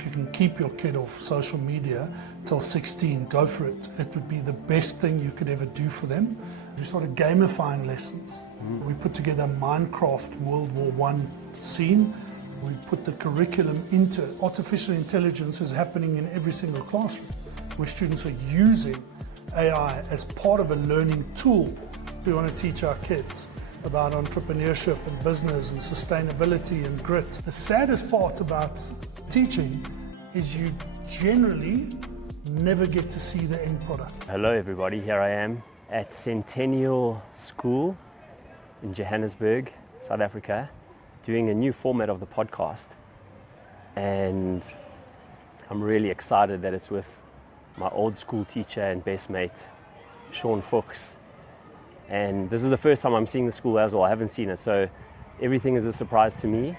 if you can keep your kid off social media till 16, go for it. It would be the best thing you could ever do for them. We started gamifying lessons. We put together a Minecraft World War I scene. We put the curriculum into it. Artificial intelligence is happening in every single classroom, where students are using AI as part of a learning tool. We want to teach our kids about entrepreneurship and business and sustainability and grit. The saddest part about teaching is you generally never get to see the end product. Hello everybody, here I am at Centennial School in Johannesburg, South Africa, doing a new format of the podcast. And I'm really excited that it's with my old school teacher and best mate, Shaun Fuchs. And this is the first time I'm seeing the school as well. I haven't seen it, so everything is a surprise to me.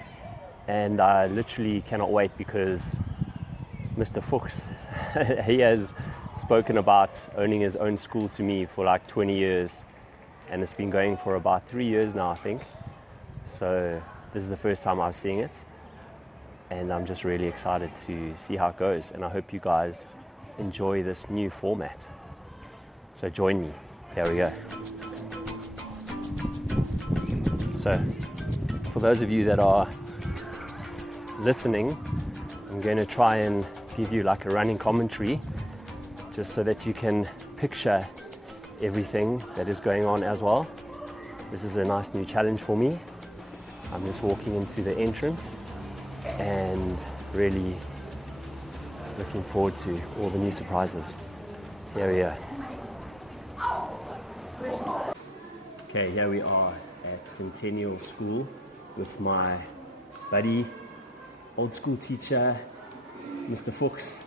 And I literally cannot wait because Mr. Fuchs, he has spoken about owning his own school to me for like 20 years. And it's been going for about 3 years now, I think. So this is the first time I'm seeing it. And I'm just really excited to see how it goes. And I hope you guys enjoy this new format. So join me. Here we go. So, for those of you that are listening, I'm going to try and give you like a running commentary just so that you can picture everything that is going on as well. This is a nice new challenge for me. I'm just walking into the entrance and really looking forward to all the new surprises. Here we are. Okay, here we are at Centennial School with my buddy, old school teacher, Mr. Fuchs.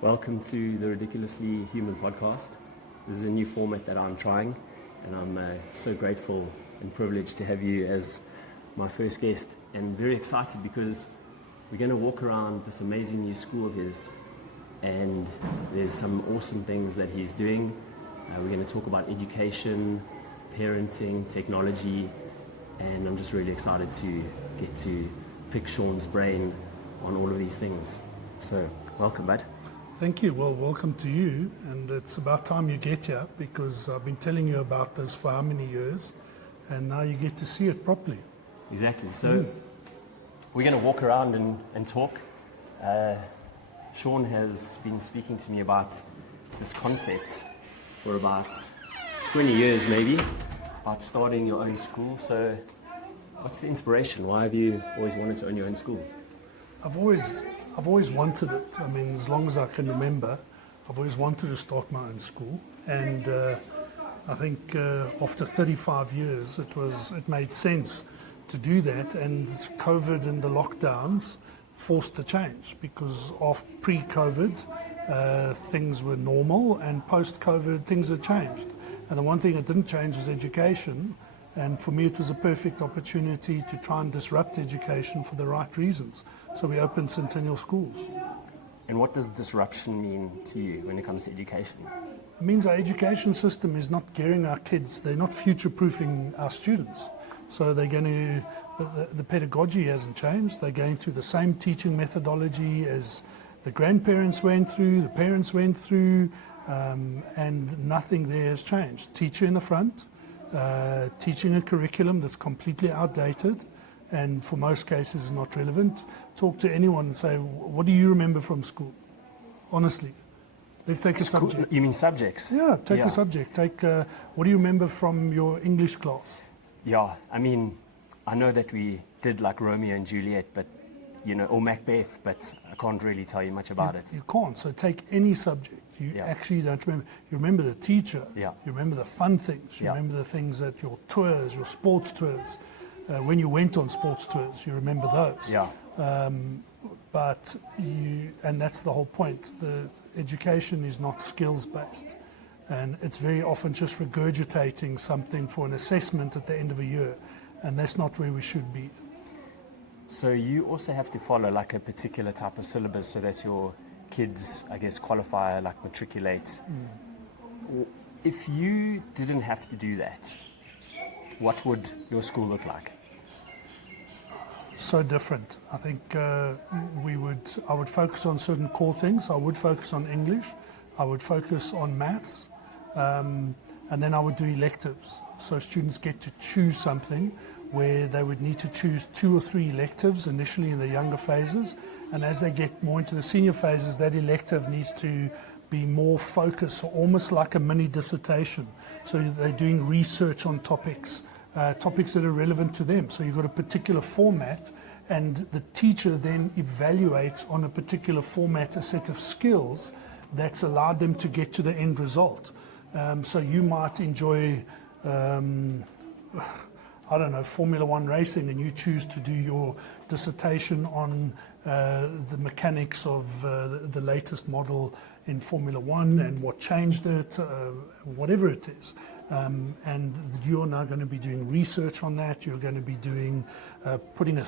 Welcome to the Ridiculously Human podcast. This is a new format that I'm trying, and I'm so grateful and privileged to have you as my first guest, and very excited because we're going to walk around this amazing new school of his, and there's some awesome things that he's doing. We're going to talk about education, parenting, technology, and I'm just really excited to get to pick Shaun's brain on all of these things. So, welcome, bud. Thank you. Well, welcome to you, and it's about time you get here because I've been telling you about this for how many years, and now you get to see it properly. Exactly. So, we're going to walk around and talk. Shaun has been speaking to me about this concept for about 20 years maybe, about starting your own school. So what's the inspiration? Why have you always wanted to own your own school? I've always wanted it. I mean, as long as I can remember, I've always wanted to start my own school. And I think after 35 years, it made sense to do that. And COVID and the lockdowns forced the change because pre-COVID, things were normal, and post-COVID, things had changed. And the one thing that didn't change was education. And for me, it was a perfect opportunity to try and disrupt education for the right reasons. So we opened Centennial Schools. And what does disruption mean to you when it comes to education? It means our education system is not gearing our kids, they're not future-proofing our students. So they're going to, the pedagogy hasn't changed. They're going through the same teaching methodology as the grandparents went through, the parents went through, and nothing there has changed. Teacher in the front, teaching a curriculum that's completely outdated and for most cases is not relevant. Talk to anyone and say, what do you remember from school? Honestly. Let's take a subject. You mean subjects? Yeah, take a subject. What do you remember from your English class? Yeah, I mean, I know that we did like Romeo and Juliet, but or Macbeth, but I can't really tell you much about it. You can't. So take any subject. You actually don't remember. You remember the teacher. Yeah. You remember the fun things. You remember the things at your tours, your sports tours. When you went on sports tours, you remember those. Yeah. And that's the whole point. The education is not skills-based. And it's very often just regurgitating something for an assessment at the end of a year. And that's not where we should be. So you also have to follow like a particular type of syllabus so that your kids, I guess, qualify, like matriculate. If you didn't have to do that, what would your school look like? so different. I think I would focus on certain core things. I would focus on English. I would focus on maths. And then I would do electives. So students get to choose something where they would need to choose 2 or 3 electives initially in the younger phases. And as they get more into the senior phases, that elective needs to be more focused, so almost like a mini dissertation. So they're doing research on topics that are relevant to them. So you've got a particular format, and the teacher then evaluates on a particular format a set of skills that's allowed them to get to the end result. So you might enjoy, Formula One racing, and you choose to do your dissertation on the mechanics of the latest model in Formula One and what changed it, whatever it is. And you're now going to be doing research on that. You're going to be doing putting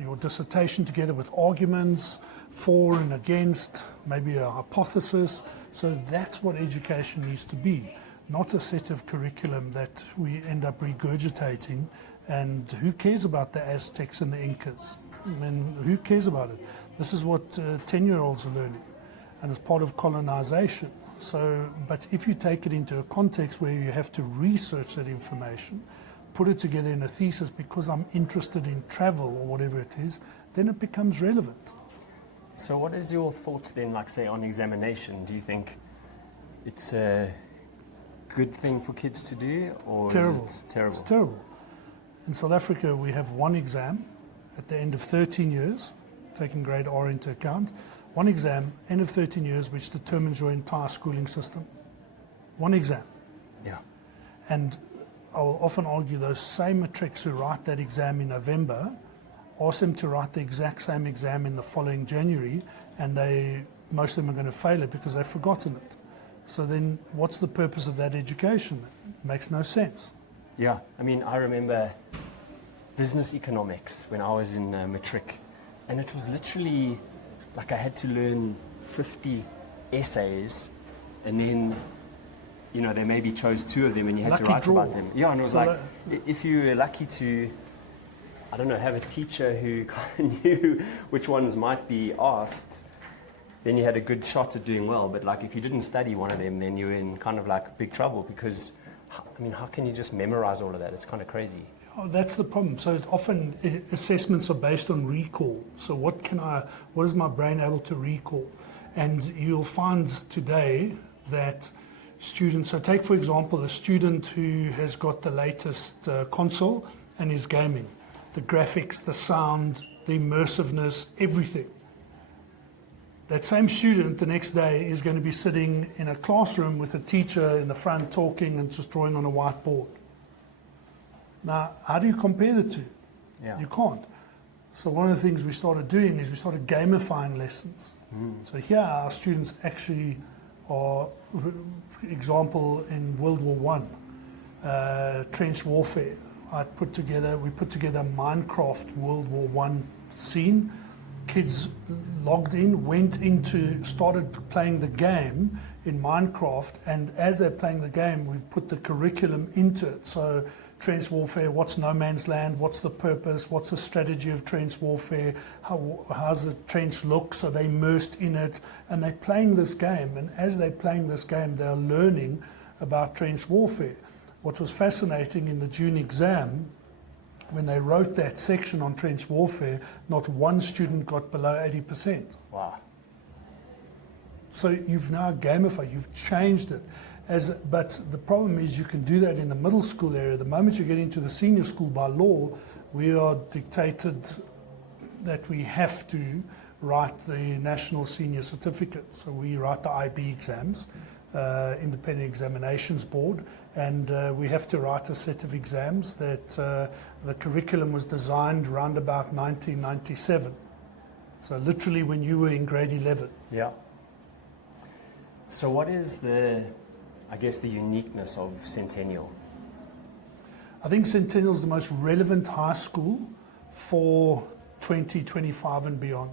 your dissertation together with arguments for and against, maybe a hypothesis. So that's what education needs to be, not a set of curriculum that we end up regurgitating. And who cares about the Aztecs and the Incas? I mean, who cares about it? This is what 10-year-olds are learning, and it's part of colonization. So, but if you take it into a context where you have to research that information, put it together in a thesis because I'm interested in travel or whatever it is, then it becomes relevant. So what is your thoughts then, like say on examination? Do you think it's a good thing for kids to do, or Terrible. is it terrible? It's terrible. In South Africa, we have one exam at the end of 13 years, taking grade R into account. One exam, end of 13 years, which determines your entire schooling system. One exam. Yeah. And I will often argue those same matrics who write that exam in November, ask them to write the exact same exam in the following January, and most of them are going to fail it because they've forgotten it. So then what's the purpose of that education? It makes no sense. Yeah, I mean, I remember business economics when I was in matric, and it was literally like I had to learn 50 essays, and then, you know, they maybe chose 2 of them and you had Lucky to write draw. about them. Yeah, and it was So like, if you were lucky to, I don't know, have a teacher who kind of knew which ones might be asked, then you had a good shot at doing well. But like if you didn't study one of them, then you were in kind of like big trouble, because, I mean, how can you just memorize all of that? It's kind of crazy. Oh, that's the problem. So often assessments are based on recall. So what is my brain able to recall? And you'll find today that students, so take for example a student who has got the latest console and is gaming. The graphics, the sound, the immersiveness, everything. That same student the next day is going to be sitting in a classroom with a teacher in the front talking and just drawing on a whiteboard. Now, how do you compare the two? Yeah. You can't. So one of the things we started doing is we started gamifying lessons. So here our students actually are, for example, in World War I, trench warfare. We put together a Minecraft World War I scene. Kids logged in, started playing the game in Minecraft, and as they're playing the game, we've put the curriculum into it. So trench warfare, what's no man's land, what's the purpose, what's the strategy of trench warfare, how's the trench look, so they're immersed in it, and they're playing this game, and as they're playing this game, they're learning about trench warfare. What was fascinating in the June exam, when they wrote that section on trench warfare, not one student got below 80%. Wow. So you've now gamified, you've changed it. But the problem is you can do that in the middle school area. The moment you get into the senior school, by law, we are dictated that we have to write the National Senior Certificate. So we write the IB exams, Independent Examinations Board, and we have to write a set of exams that the curriculum was designed around about 1997. So literally when you were in grade 11. Yeah. So what is the uniqueness of Centennial? I think Centennial is the most relevant high school for 2025 and beyond.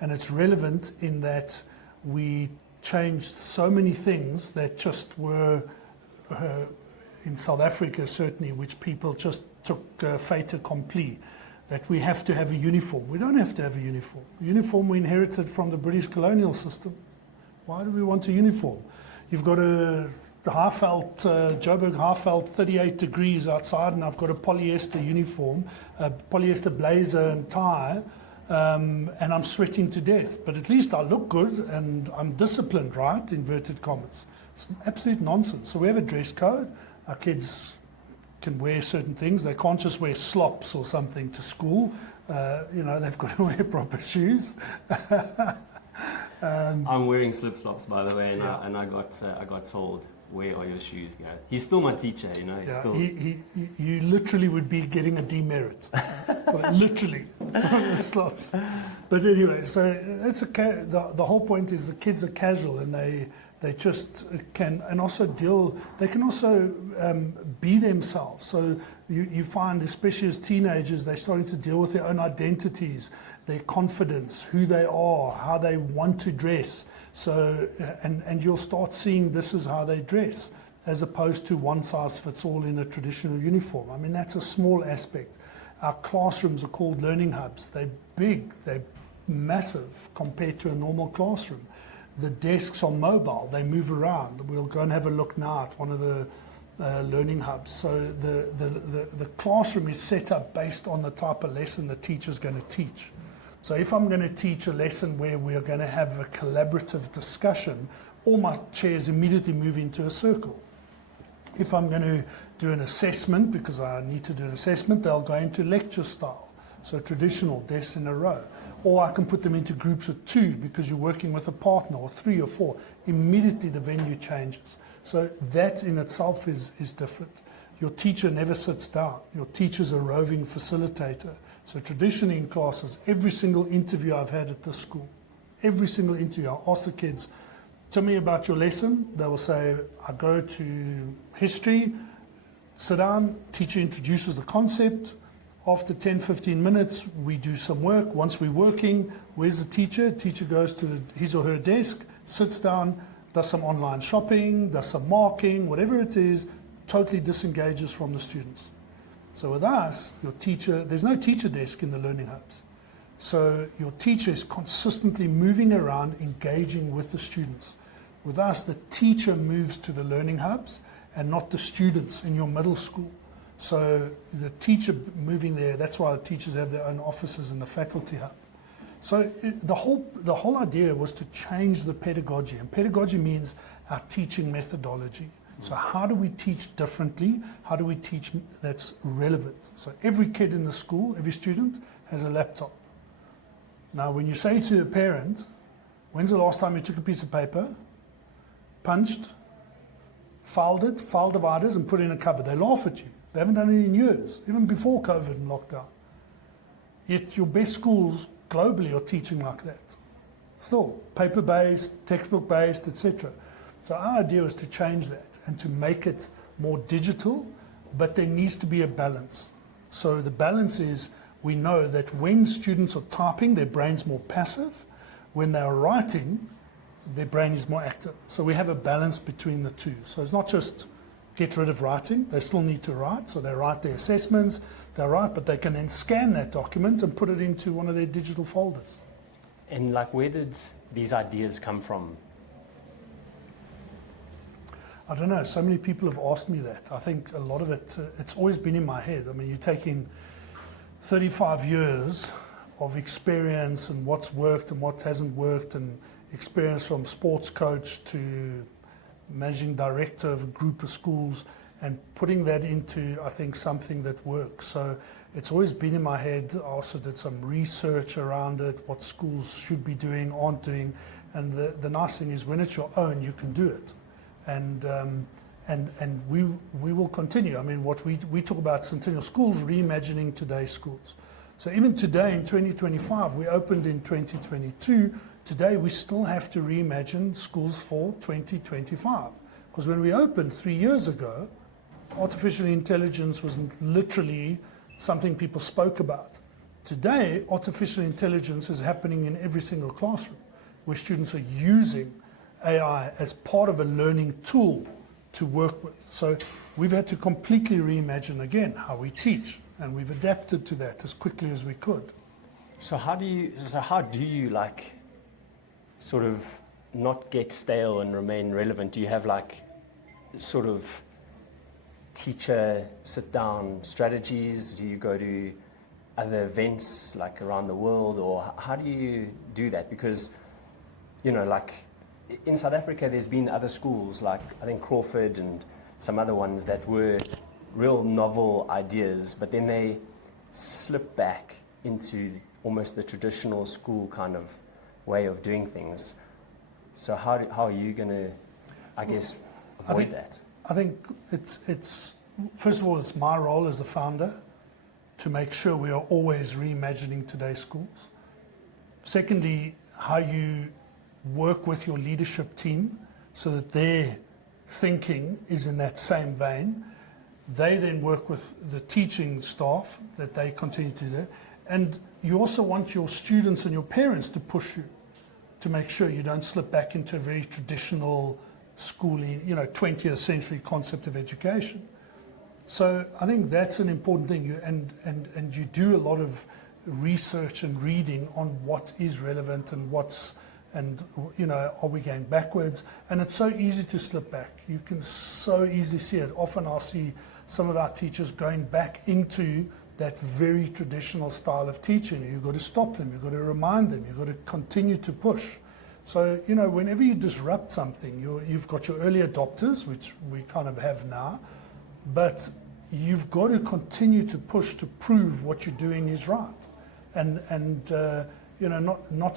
And it's relevant in that we changed so many things that just were, in South Africa certainly, which people just took fait accompli. that we have to have a uniform. We don't have to have a uniform. A uniform we inherited from the British colonial system. Why do we want a uniform? You've got the Joburg Haarveld, 38 degrees outside, and I've got a polyester uniform, a polyester blazer and tie, and I'm sweating to death. But at least I look good and I'm disciplined, right? Inverted commas. It's absolute nonsense. So we have a dress code. Our kids can wear certain things. They can't just wear slops or something to school. They've got to wear proper shoes. I'm wearing slip-flops, by the way, and I got told, where are your shoes, Gareth? He's still my teacher, He's still. You literally would be getting a demerit, literally, on the slops. But anyway, so it's the whole point is the kids are casual and they just can, and also they can also be themselves. So you find, especially as teenagers, they're starting to deal with their own identities, their confidence, who they are, how they want to dress. So, and you'll start seeing this is how they dress, as opposed to one size fits all in a traditional uniform. I mean, that's a small aspect. Our classrooms are called learning hubs. They're big, they're massive compared to a normal classroom. The desks are mobile, they move around. We'll go and have a look now at one of the learning hubs. So the classroom is set up based on the type of lesson the teacher's going to teach. So if I'm going to teach a lesson where we're going to have a collaborative discussion, all my chairs immediately move into a circle. If I'm going to do an assessment, because I need to do an assessment, they'll go into lecture style. So traditional, desks in a row. Or I can put them into groups of 2 because you're working with a partner, or 3 or 4. Immediately the venue changes. So that in itself is different. Your teacher never sits down. Your teacher's a roving facilitator. So traditionally in classes, every single interview I've had at this school, every single interview, I ask the kids, tell me about your lesson. They will say, I go to history, sit down, teacher introduces the concept. After 10, 15 minutes, we do some work. Once we're working, where's the teacher? Teacher goes to his or her desk, sits down, does some online shopping, does some marking, whatever it is, totally disengages from the students. So with us, your teacher, there's no teacher desk in the learning hubs. So your teacher is consistently moving around, engaging with the students. With us, the teacher moves to the learning hubs and not the students in your middle school. So the teacher moving there, that's why the teachers have their own offices in the faculty hub. So the whole idea was to change the pedagogy, and pedagogy means our teaching methodology. So how do we teach differently? How do we teach that's relevant? So every kid in the school, every student has a laptop. Now when you say to a parent, when's the last time you took a piece of paper, punched, filed it, file dividers and put it in a cupboard? They laugh at you. They haven't done it in years, even before COVID and lockdown. Yet your best schools globally are teaching like that. Still, paper-based, textbook-based, etc. So our idea is to change that and to make it more digital, but there needs to be a balance. So the balance is, we know that when students are typing, their brain's more passive. When they are writing, their brain is more active. So we have a balance between the two. So it's not just get rid of writing, they still need to write, so they write their assessments, they write, but they can then scan that document and put it into one of their digital folders. And where did these ideas come from? I don't know, so many people have asked me that. I think a lot of it, it's always been in my head. I mean, you're taking 35 years of experience and what's worked and what hasn't worked, and experience from sports coach to managing director of a group of schools, and putting that into, I think, something that works. So it's always been in my head. I also did some research around it, what schools should be doing, aren't doing. And the nice thing is when it's your own, you can do it. And we will continue. I mean, what we talk about Centennial Schools, reimagining today's schools. So even today in 2025, we opened in 2022. Today we still have to reimagine schools for 2025. Because when we opened 3 years ago, artificial intelligence was literally something people spoke about. Today, artificial intelligence is happening in every single classroom, where students are using AI as part of a learning tool to work with. So we've had to completely reimagine again how we teach. and we've adapted to that as quickly as we could. So how do you like sort of not get stale and remain relevant? Do you have like sort of teacher sit down strategies? Do you go to other events like around the world, or how do you do that? Because, you know, like in South Africa there's been other schools like I think Crawford and some other ones that were real novel ideas, but then they slip back into almost the traditional school kind of way of doing things. So how are you going to, I guess, avoid that? I think it's first of all, it's my role as the founder to make sure we are always reimagining today's schools. Secondly, how you work with your leadership team so that their thinking is in that same vein. They then work with the teaching staff that they continue to do that. And you also want your students and your parents to push you to make sure you don't slip back into a very traditional schooling, 20th century concept of education. So I think that's an important thing. And you do a lot of research and reading on what is relevant and are we going backwards? And it's so easy to slip back. You can so easily see it. Often I'll see some of our teachers going back into that very traditional style of teaching. You've got to stop them, you've got to remind them, you've got to continue to push. So, whenever you disrupt something, you've got your early adopters, which we kind of have now, but you've got to continue to push to prove what you're doing is right. Not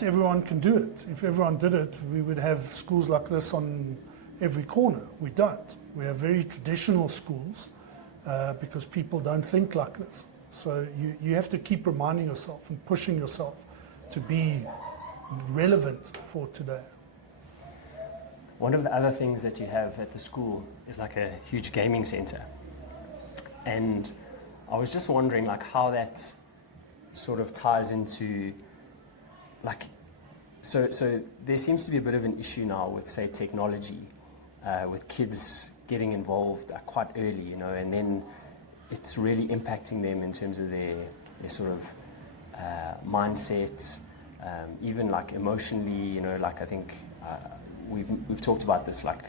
everyone can do it. If everyone did it, we would have schools like this on every corner. We don't. We have very traditional schools because people don't think like this. So you have to keep reminding yourself and pushing yourself to be relevant for today. One of the other things that you have at the school is like a huge gaming center. And I was just wondering like how that sort of ties into like, so there seems to be a bit of an issue now with, say, technology, with kids getting involved quite early, and then it's really impacting them in terms of their sort of mindset, even like emotionally, like I think we've talked about this, like,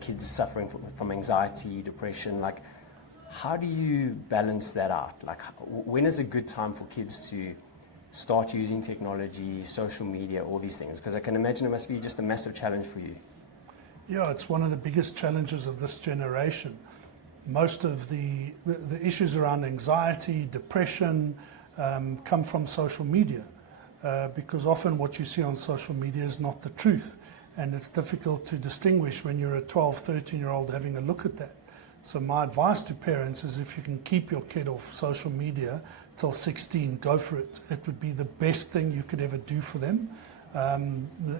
kids suffering from anxiety, depression, like how do you balance that out? Like when is a good time for kids to start using technology, social media, all these things? Because I can imagine it must be just a massive challenge for you. Yeah, it's one of the biggest challenges of this generation. Most of the issues around anxiety, depression come from social media because often what you see on social media is not the truth, and it's difficult to distinguish when you're a 12, 13-year-old having a look at that. So my advice to parents is if you can keep your kid off social media till 16, go for it. It would be the best thing you could ever do for them.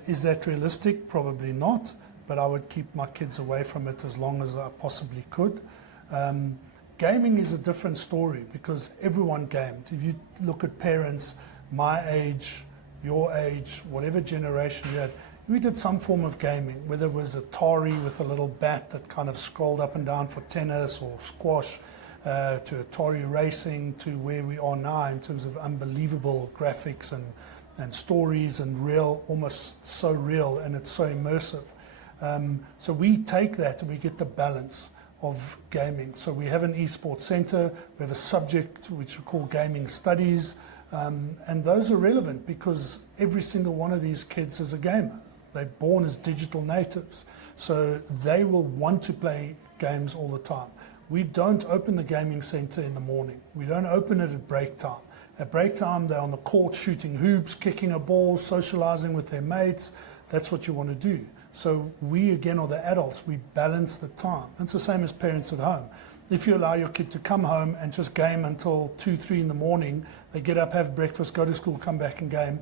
Is that realistic? Probably not, but I would keep my kids away from it as long as I possibly could. Gaming is a different story because everyone gamed. If you look at parents, my age, your age, whatever generation you had, we did some form of gaming, whether it was Atari with a little bat that kind of scrolled up and down for tennis or squash, to Atari racing, to where we are now in terms of unbelievable graphics and stories and real, almost so real, and it's so immersive. So we take that and we get the balance of gaming. So we have an esports center, we have a subject which we call gaming studies, and those are relevant because every single one of these kids is a gamer. They're born as digital natives, so they will want to play games all the time. We don't open the gaming center in the morning. We don't open it at break time. At break time, they're on the court shooting hoops, kicking a ball, socializing with their mates. That's what you want to do. So we, again, are the adults. We balance the time. It's the same as parents at home. If you allow your kid to come home and just game until 2, 3 in the morning, they get up, have breakfast, go to school, come back and game.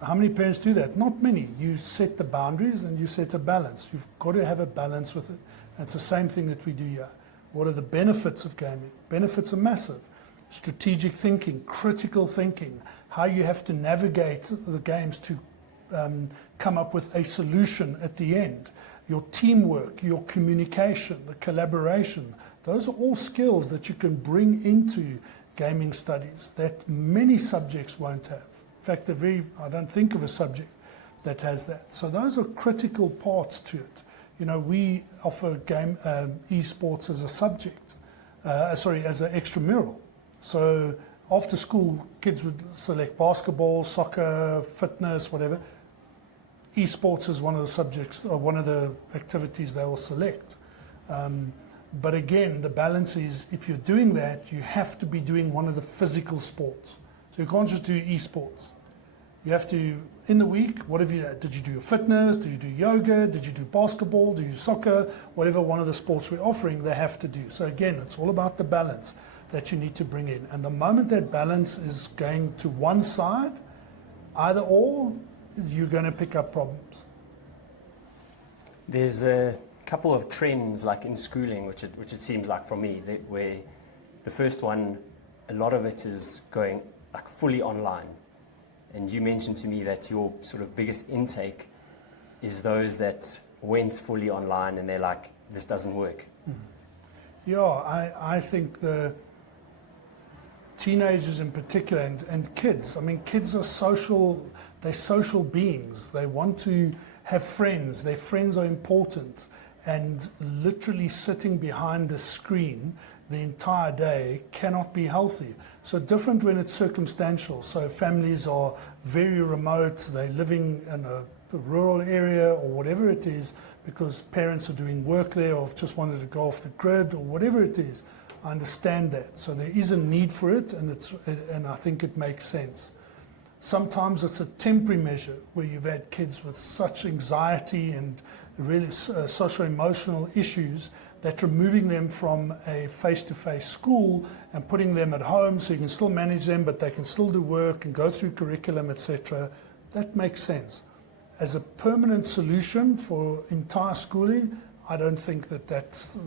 How many parents do that? Not many. You set the boundaries and you set a balance. You've got to have a balance with it. It's the same thing that we do here. What are the benefits of gaming? Benefits are massive. Strategic thinking, critical thinking, how you have to navigate the games to come up with a solution at the end. Your teamwork, your communication, the collaboration, those are all skills that you can bring into gaming studies that many subjects won't have. In fact, I don't think of a subject that has that. So those are critical parts to it. You know, we offer esports as a subject, as an extramural. So after school, kids would select basketball, soccer, fitness, whatever. Esports is one of the subjects, or one of the activities they will select. But again, the balance is, if you're doing that, you have to be doing one of the physical sports. So you can't just do esports. You have to, in the week, did you do fitness? Did you do yoga? Did you do basketball? Did you do soccer? Whatever one of the sports we're offering, they have to do. So again, it's all about the balance that you need to bring in. And the moment that balance is going to one side, either or, you're going to pick up problems. There's a couple of trends like in schooling, which it seems like for me, where the first one, a lot of it is going like fully online. And you mentioned to me that your sort of biggest intake is those that went fully online and they're like, this doesn't work. Yeah, I think the teenagers in particular and kids, I mean, kids are they're social beings. They want to have friends. Their friends are important. And literally sitting behind a screen the entire day cannot be healthy. So different when it's circumstantial. So families are very remote, they're living in a rural area or whatever it is, because parents are doing work there or just wanted to go off the grid or whatever it is. I understand that. So there is a need for it, and I think it makes sense. Sometimes it's a temporary measure where you've had kids with such anxiety and really social emotional issues that removing them from a face-to-face school and putting them at home so you can still manage them, but they can still do work and go through curriculum, etc. That makes sense. As a permanent solution for entire schooling, I don't think that that's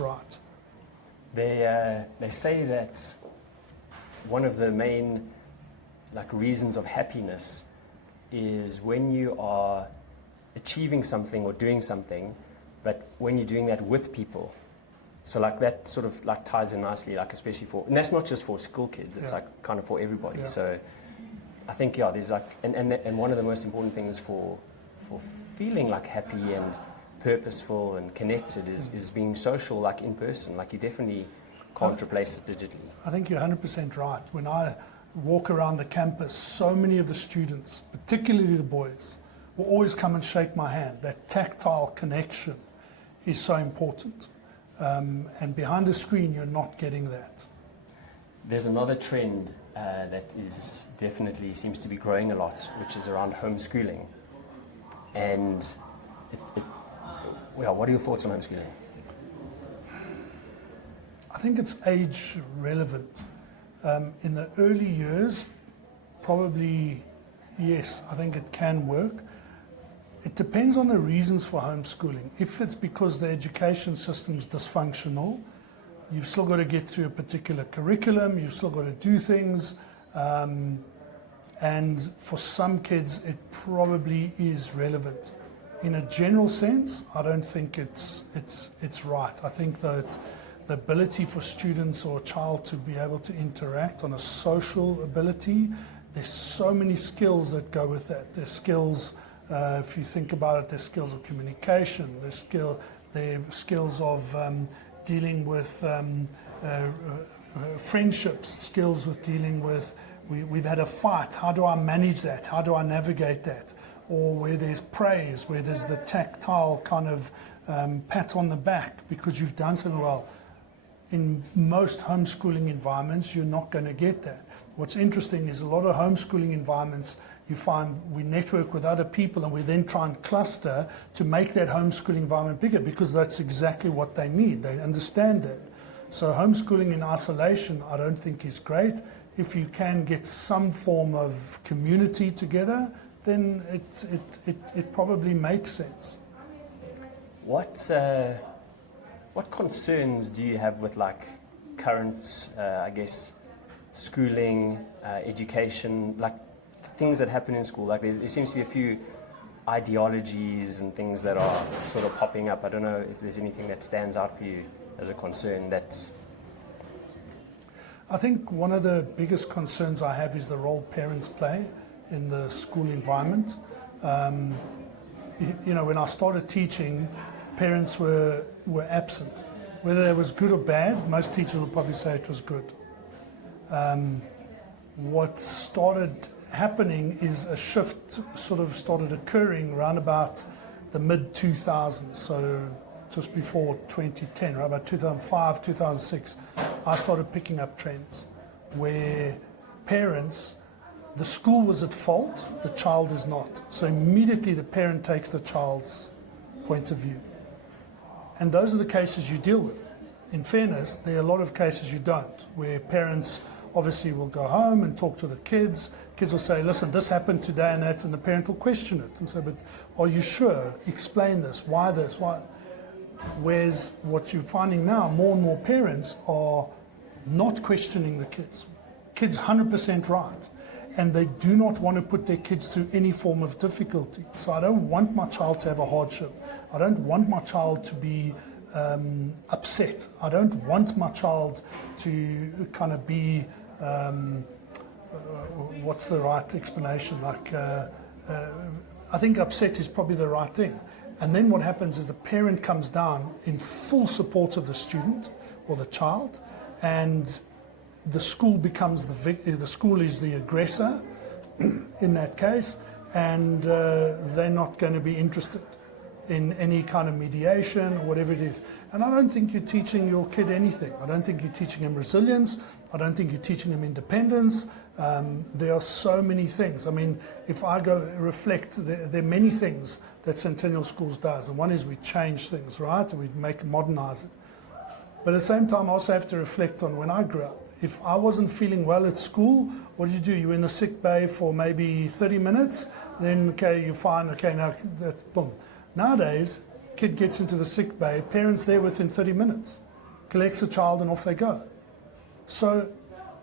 right. They say that one of the main reasons of happiness is when you are achieving something or doing something, but when you're doing that with people. So that sort of ties in nicely, especially and that's not just for school kids, it's kind of for everybody. Yeah. So I think, there's and one of the most important things for feeling happy and purposeful and connected is being social, in person. You definitely can't replace it digitally. I think you're 100% right. When I walk around the campus, so many of the students, particularly the boys, will always come and shake my hand. That tactile connection is so important. And behind the screen, you're not getting that. There's another trend that is definitely seems to be growing a lot, which is around homeschooling. And what are your thoughts on homeschooling? I think it's age relevant. In the early years, probably, yes, I think it can work. It depends on the reasons for homeschooling. If it's because the education system's dysfunctional, you've still got to get through a particular curriculum, you've still got to do things, and for some kids it probably is relevant. In a general sense, I don't think it's right. I think that the ability for students or a child to be able to interact on a social ability, there's so many skills that go with that. There's skills, if you think about it, there's skills of communication, there's skills of dealing with friendships, skills with dealing with, we've had a fight, how do I manage that, how do I navigate that? Or where there's praise, where there's the tactile kind of pat on the back because you've done something well. In most homeschooling environments, you're not going to get that. What's interesting is a lot of homeschooling environments, you find we network with other people and we then try and cluster to make that homeschooling environment bigger because that's exactly what they need. They understand it. So homeschooling in isolation, I don't think is great. If you can get some form of community together, then it probably makes sense. What concerns do you have with current, schooling, education, things that happen in school? There seems to be a few ideologies and things that are sort of popping up. I don't know if there's anything that stands out for you as a concern that's... I think one of the biggest concerns I have is the role parents play in the school environment. When I started teaching, parents were absent. Whether it was good or bad, most teachers will probably say it was good. What started happening is a shift sort of started occurring around about the mid-2000s, so just before 2010, right about 2005, 2006, I started picking up trends where parents, the school was at fault, the child is not. So immediately the parent takes the child's point of view. And those are the cases you deal with. In fairness, there are a lot of cases you don't, where parents obviously will go home and talk to the kids. Kids will say, listen, this happened today and that, and the parent will question it and say, but are you sure? Explain this. Why this? Why? Whereas what you're finding now, more and more parents are not questioning the kids. Kids 100% right. And they do not want to put their kids through any form of difficulty. So I don't want my child to have a hardship. I don't want my child to be upset. I don't want my child to kind of be, what's the right explanation? I think upset is probably the right thing. And then what happens is the parent comes down in full support of the student or the child, and the school becomes the school is the aggressor in that case, and they're not going to be interested in any kind of mediation or whatever it is. And I don't think you're teaching your kid anything. I don't think you're teaching him resilience. I don't think you're teaching him independence. There are so many things. I mean, if I go reflect, there are many things that Centennial Schools does. And one is we change things, right? And we modernize it. But at the same time, I also have to reflect on when I grew up. If I wasn't feeling well at school, what do? You were in the sick bay for maybe 30 minutes, then, okay, you're fine, okay, now that's boom. Nowadays, kid gets into the sick bay, parents there within 30 minutes, collects the child and off they go. So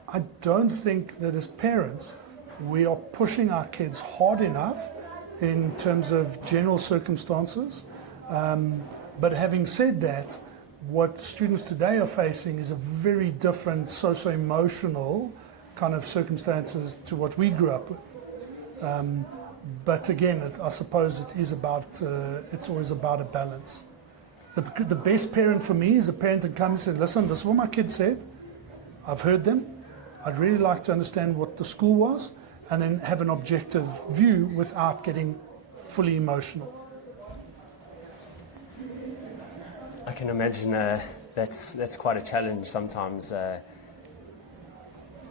I don't think that as parents, we are pushing our kids hard enough in terms of general circumstances. But having said that, what students today are facing is a very different socio-emotional kind of circumstances to what we grew up with. But again, I suppose it is about, it's always about a balance. The best parent for me is a parent that comes and says, listen, this is what my kids said. I've heard them. I'd really like to understand what the school was, and then have an objective view without getting fully emotional. I can imagine that's quite a challenge sometimes,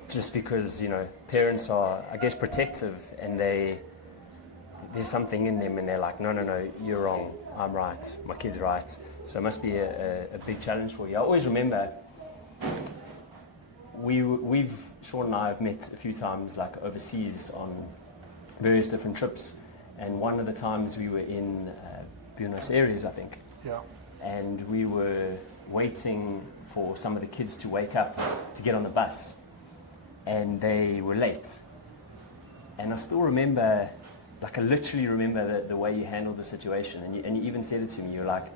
just because, parents are, I guess, protective, and there's something in them and they're like, no, you're wrong, I'm right, my kid's right. So it must be a big challenge for you. I always remember, Shaun and I have met a few times, like overseas on various different trips, and one of the times we were in Buenos Aires, I think. Yeah. And we were waiting for some of the kids to wake up to get on the bus, and they were late. And I still remember, I literally remember the way you handled the situation, and you even said it to me. You're like,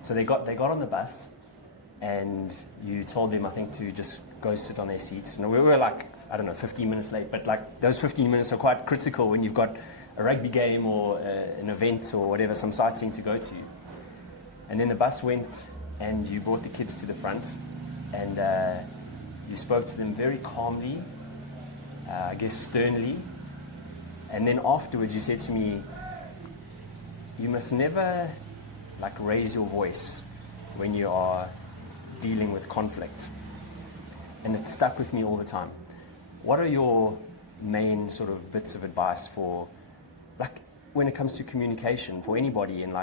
so they got on the bus, and you told them, I think, to just go sit on their seats. And we were 15 minutes late, but those 15 minutes are quite critical when you've got a rugby game or an event or whatever, some sightseeing to go to. And then the bus went, and you brought the kids to the front, and you spoke to them very calmly, I guess sternly. And then afterwards you said to me, you must never raise your voice when you are dealing with conflict. And it stuck with me all the time. What are your main sort of bits of advice for, when it comes to communication for anybody in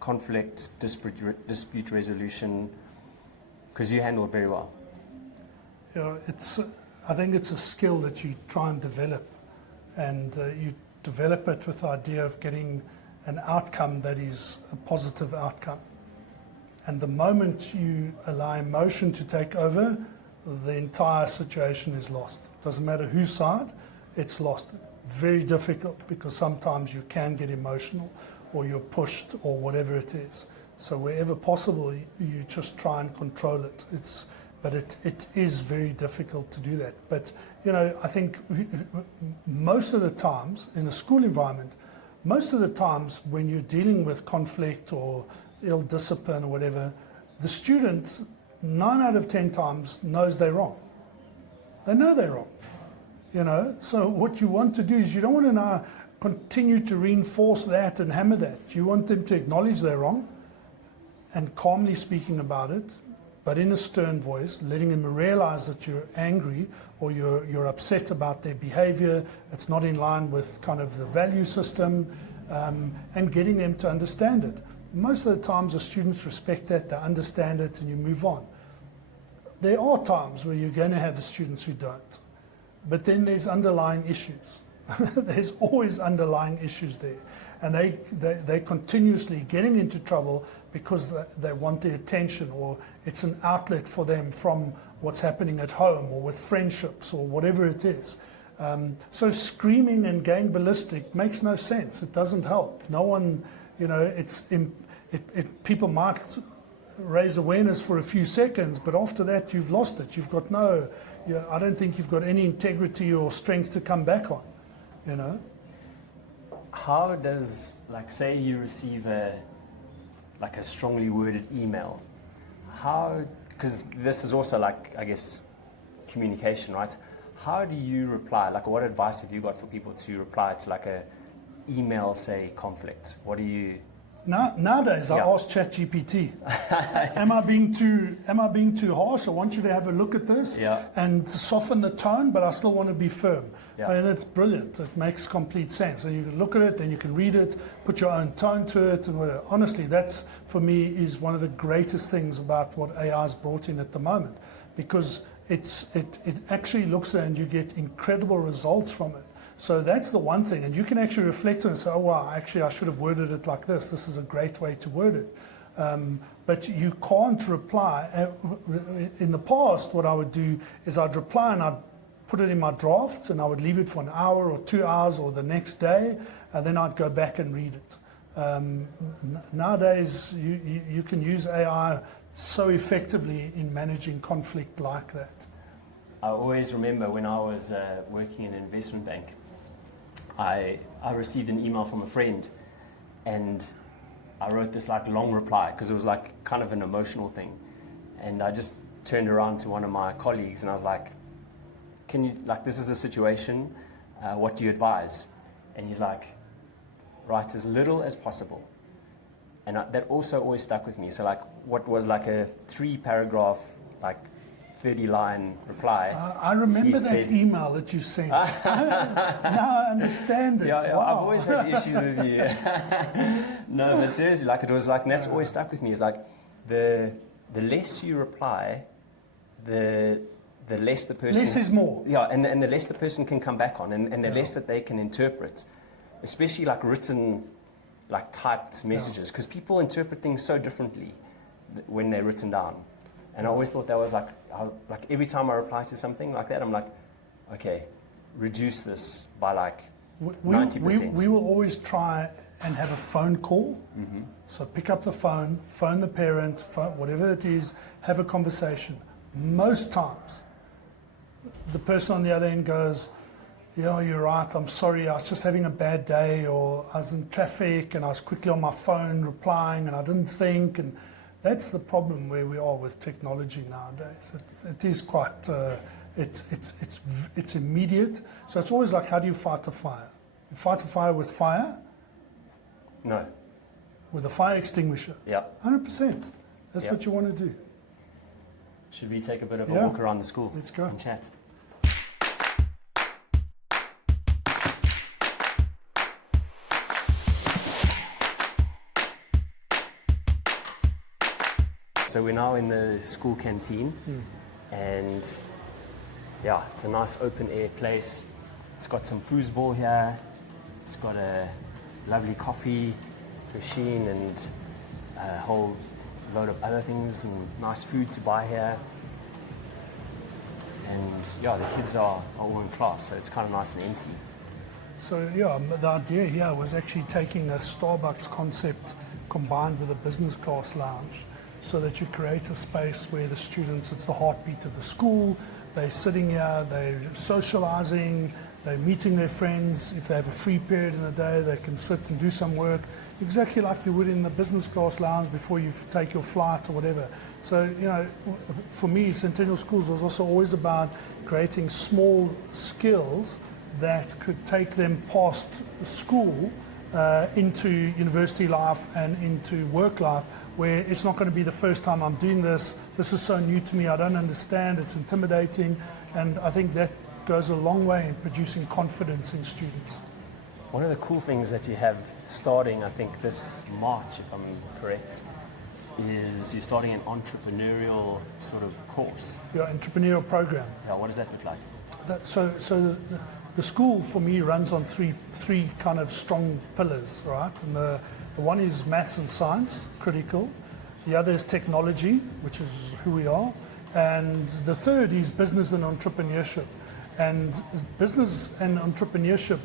conflict, dispute resolution, because you handle it very well? I think it's a skill that you try and develop, and you develop it with the idea of getting an outcome that is a positive outcome. And the moment you allow emotion to take over, the entire situation is lost. It doesn't matter whose side, it's lost. Very difficult, because sometimes you can get emotional, or you're pushed, or whatever it is. So wherever possible, you just try and control it. But it is very difficult to do that. But, I think most of the times in a school environment, most of the times when you're dealing with conflict or ill discipline or whatever, the student, 9 out of 10 times, knows they're wrong. They know they're wrong. So what you want to do is you don't want to now continue to reinforce that and hammer that. You want them to acknowledge they're wrong and calmly speaking about it, but in a stern voice, letting them realize that you're angry or you're upset about their behavior, it's not in line with kind of the value system, and getting them to understand it. Most of the times the students respect that, they understand it, and you move on. There are times where you're going to have the students who don't, but then there's underlying issues. There's always underlying issues there. And they're continuously getting into trouble because they want the attention, or it's an outlet for them from what's happening at home or with friendships or whatever it is. So screaming and going ballistic makes no sense. It doesn't help. No one, people might raise awareness for a few seconds, but after that you've lost it. You've got I don't think you've got any integrity or strength to come back on. How does, say you receive a strongly worded email, because this is also I guess communication, right? How do you reply? What advice have you got for people to reply to a email, say, conflict? What do you... Nowadays, I ask ChatGPT, am I being too harsh? I want you to have a look at this and soften the tone, but I still want to be firm. I mean, that's brilliant. It makes complete sense. And you can look at it, then you can read it, put your own tone to it, and whatever. Honestly, that's, for me, is one of the greatest things about what AI has brought in at the moment, because it actually looks at it and you get incredible results from it. So that's the one thing, and you can actually reflect on it and say, oh wow, actually I should have worded it like this. This is a great way to word it. But you can't reply. In the past, what I would do is I'd reply and I'd put it in my drafts and I would leave it for an hour or 2 hours or the next day, and then I'd go back and read it. Nowadays, you can use AI so effectively in managing conflict like that. I always remember when I was working in an investment bank, I received an email from a friend, and I wrote this long reply because it was kind of an emotional thing, and I just turned around to one of my colleagues and I was like, can you, this is the situation, what do you advise? And he's like, write as little as possible. And that also always stuck with me. So what was a 3-paragraph 30-line reply. I remember that email that you sent. Now I understand it. Yeah, wow. I've always had issues with you. No, but seriously, it was and that's always stuck with me. Is the less you reply, the less the person... Less is more. Yeah, and the less the person can come back on, and the less that they can interpret, especially written, typed messages, because people interpret things so differently when they're written down. And I always thought that was every time I reply to something like that, I'm like, okay, reduce this by 90%. We will always try and have a phone call. Mm-hmm. So pick up the phone the parent, whatever it is, have a conversation. Most times, the person on the other end goes, yeah, you're right, I'm sorry, I was just having a bad day, or I was in traffic and I was quickly on my phone replying and I didn't think. And that's the problem where we are with technology nowadays. It is quite, it's immediate. So it's always how do you fight a fire? You fight a fire with fire? No. With a fire extinguisher? Yeah. 100%. That's what you want to do. Should we take a bit of a walk around the school? Let's go. And chat. So we're now in the school canteen, and it's a nice open air place. It's got some foosball here. It's got a lovely coffee machine and a whole load of other things and nice food to buy here. And the kids are all in class, so it's kind of nice and empty. So the idea here was actually taking a Starbucks concept combined with a business class lounge. so that you create a space where the students, it's the heartbeat of the school. They're sitting here, they're socializing, they're meeting their friends. If they have a free period in the day, they can sit and do some work, exactly like you would in the business class lounge before you take your flight or whatever. So, you know, for me, Centennial Schools was also always about creating small skills that could take them past school into university life and into work life, where it's not going to be the first time I'm doing this. This is so new to me, I don't understand, it's intimidating, and I think that goes a long way in producing confidence in students. One of the cool things that you have starting, I think this March, if I'm correct, is you're starting an entrepreneurial sort of course. Your entrepreneurial program. Yeah, what does that look like? So the school for me runs on three kind of strong pillars, right? And the one is maths and science, critical. The other is technology, which is who we are. And the third is business and entrepreneurship. And business and entrepreneurship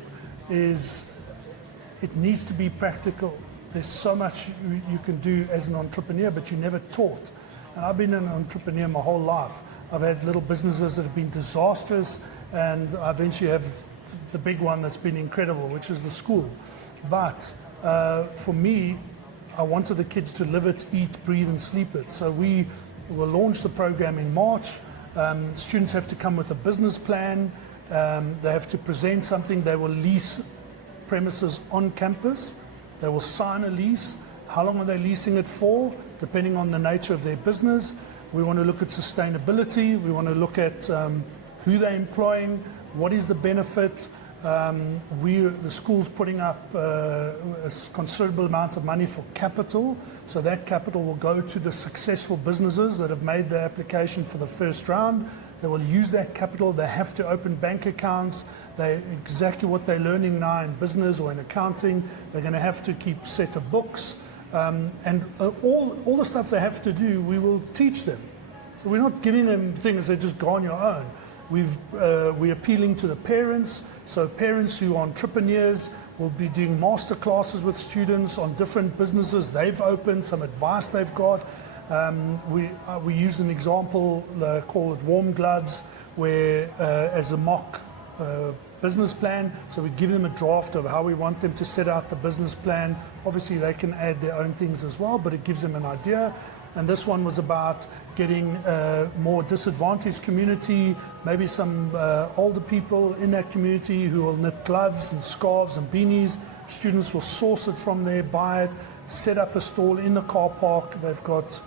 it needs to be practical. There's so much you can do as an entrepreneur, but you're never taught. And I've been an entrepreneur my whole life. I've had little businesses that have been disastrous, and I eventually have the big one that's been incredible, which is the school. But for me, I wanted the kids to live it, eat, breathe, and sleep it. So we will launch the program in March. Students have to come with a business plan. They have to present something. They will lease premises on campus. They will sign a lease. How long are they leasing it for? Depending on the nature of their business. We want to look at sustainability. We want to look at who they're employing, what is the benefit. The school's putting up a considerable amount of money for capital. So that capital will go to the successful businesses that have made the application for the first round. They will use that capital. They have to open bank accounts. Exactly what they're learning now in business or in accounting. They're going to have to keep set of books. And all the stuff they have to do, we will teach them. So we're not giving them things that just go on your own. We're appealing to the parents. So parents who are entrepreneurs will be doing master classes with students on different businesses they've opened, some advice they've got. We used an example, call it warm gloves, where as a mock business plan, so we give them a draft of how we want them to set out the business plan. Obviously they can add their own things as well, but it gives them an idea. And this one was about getting a more disadvantaged community, maybe some older people in that community who will knit gloves and scarves and beanies. Students will source it from there, buy it, set up a stall in the car park. They've got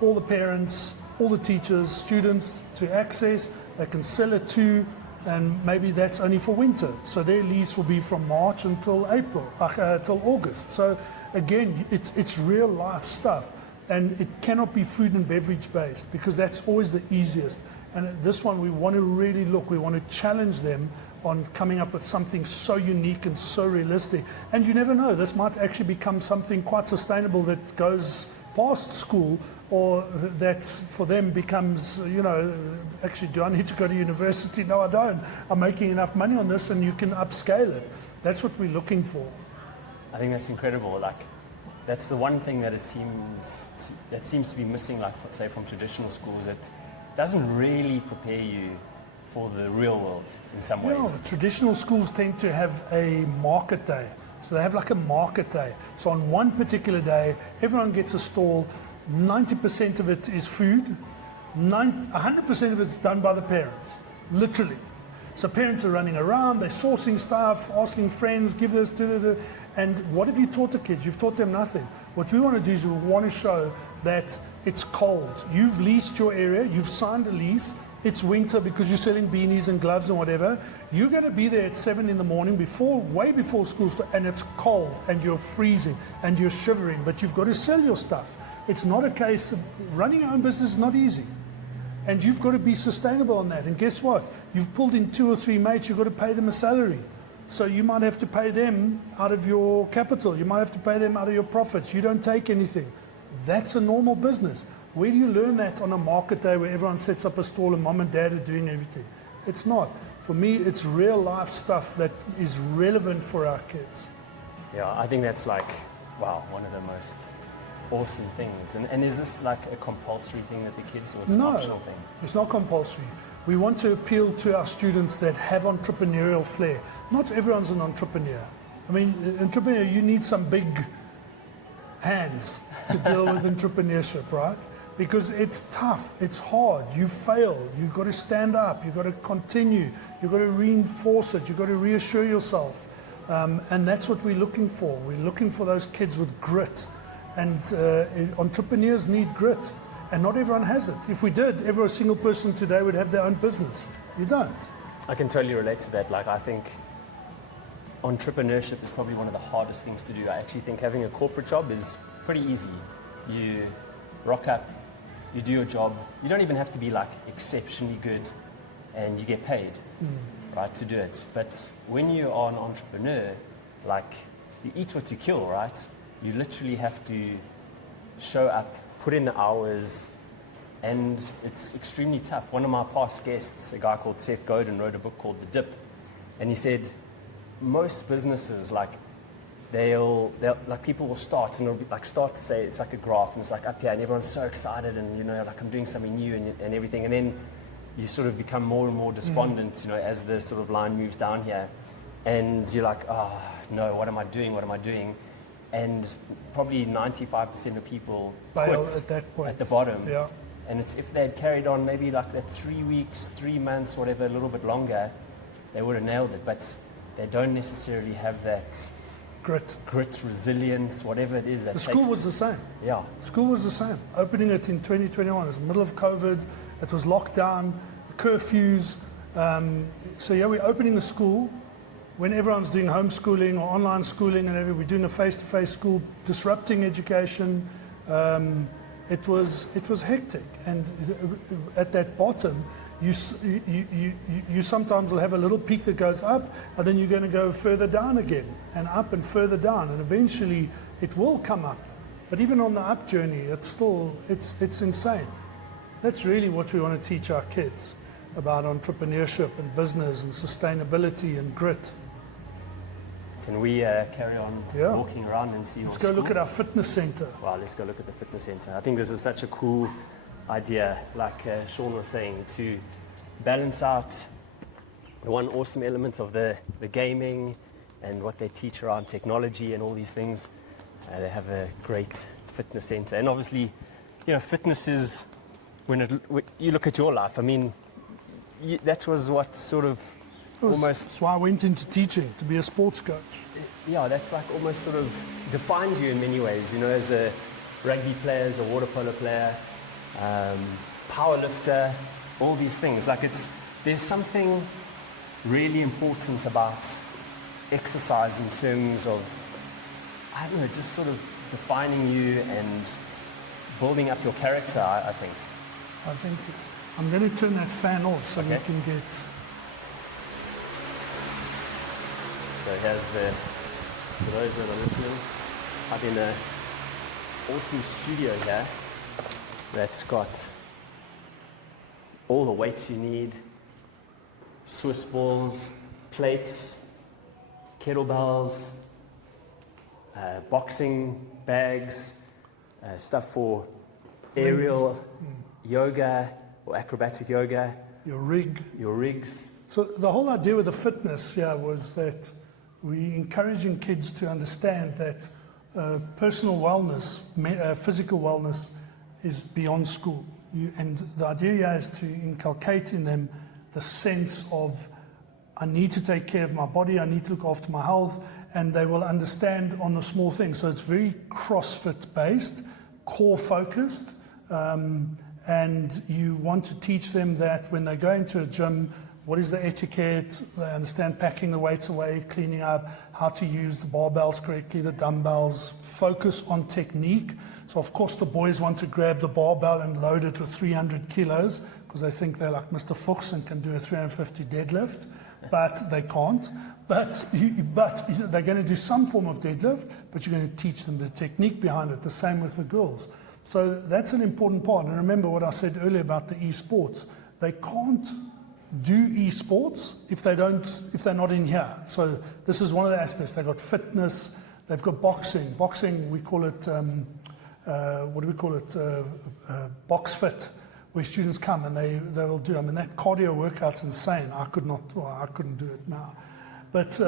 all the parents, all the teachers, students to access. They can sell it to, and maybe that's only for winter. So their lease will be from March until till August. So again, it's real life stuff. And it cannot be food and beverage based, because that's always the easiest. And this one, we want to really look, we want to challenge them on coming up with something so unique and so realistic. And you never know, this might actually become something quite sustainable that goes past school, or that for them becomes, actually, do I need to go to university? No, I don't. I'm making enough money on this, and you can upscale it. That's what we're looking for. I think that's incredible. That's the one thing that seems to be missing, say from traditional schools. It doesn't really prepare you for the real world in some ways. Traditional schools tend to have a market day. So they have like a market day. So on one particular day, everyone gets a stall. 90% of it is food. 100% of it's done by the parents, literally. So parents are running around, they're sourcing stuff, asking friends, give this, do that. And what have you taught the kids? You've taught them nothing. What we want to do is we want to show that it's cold. You've leased your area, you've signed a lease, it's winter because you're selling beanies and gloves and whatever. You're going to be there at 7 in the morning, way before school starts, and it's cold and you're freezing and you're shivering, but you've got to sell your stuff. It's not a case of running your own business is not easy. And you've got to be sustainable on that. And guess what? You've pulled in 2 or 3 mates, you've got to pay them a salary. So you might have to pay them out of your capital. You might have to pay them out of your profits. You don't take anything. That's a normal business. Where do you learn that on a market day where everyone sets up a stall and mom and dad are doing everything? It's not. For me, it's real life stuff that is relevant for our kids. Yeah, I think that's one of the most awesome things. And is this like a compulsory thing that the kids, or is it an optional thing? It's not compulsory. We want to appeal to our students that have entrepreneurial flair. Not everyone's an entrepreneur. I mean, entrepreneur, you need some big hands to deal with entrepreneurship, right? Because it's tough, it's hard, you fail, you've got to stand up, you've got to continue, you've got to reinforce it, you've got to reassure yourself. And that's what we're looking for. We're looking for those kids with grit. And entrepreneurs need grit. And not everyone has it. If we did, every single person today would have their own business. You don't. I can totally relate to that. Like, I think entrepreneurship is probably one of the hardest things to do. I actually think having a corporate job is pretty easy. You rock up, you do your job. You don't even have to be like exceptionally good, and you get paid, right, to do it. But when you are an entrepreneur, like, you eat what you kill, right? You literally have to show up, put in the hours, and it's extremely tough. One of my past guests, a guy called Seth Godin, wrote a book called The Dip, and he said most businesses, like, they'll like, people will start, and it'll be like, start to say, it's like a graph, and it's like up here, and everyone's so excited, and you know, like, I'm doing something new and everything, and then you sort of become more and more despondent, you know, as the sort of line moves down here, and you're like, oh no, what am I doing? And probably 95% of people quit at that point, at the bottom. Yeah. And it's, if they'd carried on maybe like that 3 weeks, 3 months, whatever, a little bit longer, they would have nailed it. But they don't necessarily have that grit, resilience, whatever it is. That the school was the same. Yeah. School was the same. Opening it in 2021, it was the middle of COVID, it was lockdown, curfews. So yeah, we're opening the school when everyone's doing homeschooling or online schooling, and we're doing a face-to-face school, disrupting education. It was hectic, and at that bottom, you sometimes will have a little peak that goes up, and then you're going to go further down again, and up and further down, and eventually it will come up. But even on the up journey, it's insane. That's really what we want to teach our kids about entrepreneurship and business and sustainability and grit. Can we carry on walking around and see? Let's go look at our fitness center. Wow, let's go look at the fitness center. I think this is such a cool idea, like Shaun was saying, to balance out the one awesome element of the gaming and what they teach around technology and all these things. They have a great fitness center. And obviously, you know, fitness is, when you look at your life, I mean, that was what sort of That's why I went into teaching, to be a sports coach. Yeah, that's like almost sort of defines you in many ways, you know, as a rugby player, as a water polo player, power lifter, all these things. Like, there's something really important about exercise in terms of, I don't know, just sort of defining you and building up your character, I think. I think I'm going to turn that fan off so we can get... So here's for those that are listening, I'm in an awesome studio here that's got all the weights you need, Swiss balls, plates, kettlebells, boxing bags, stuff for aerial yoga or acrobatic yoga. Your rigs. So the whole idea with the fitness was that we're encouraging kids to understand that personal wellness, physical wellness is beyond school. And the idea here is to inculcate in them the sense of, I need to take care of my body, I need to look after my health, and they will understand on the small things. So it's very CrossFit based, core focused, and you want to teach them that when they go into a gym, what is the etiquette? They understand packing the weights away, cleaning up, how to use the barbells correctly, the dumbbells, focus on technique. So of course the boys want to grab the barbell and load it with 300 kilos because they think they're like Mr. Fuchs and can do a 350 deadlift, but they can't. But they're going to do some form of deadlift, but you're going to teach them the technique behind it, the same with the girls. So that's an important part. And remember what I said earlier about the esports. They can't do esports if they're not in here. So this is one of the aspects. They've got fitness, they've got boxing. Boxing, we call it what do we call it, box fit, where students come and they will do, I mean, that cardio workout's insane. I couldn't do it now. But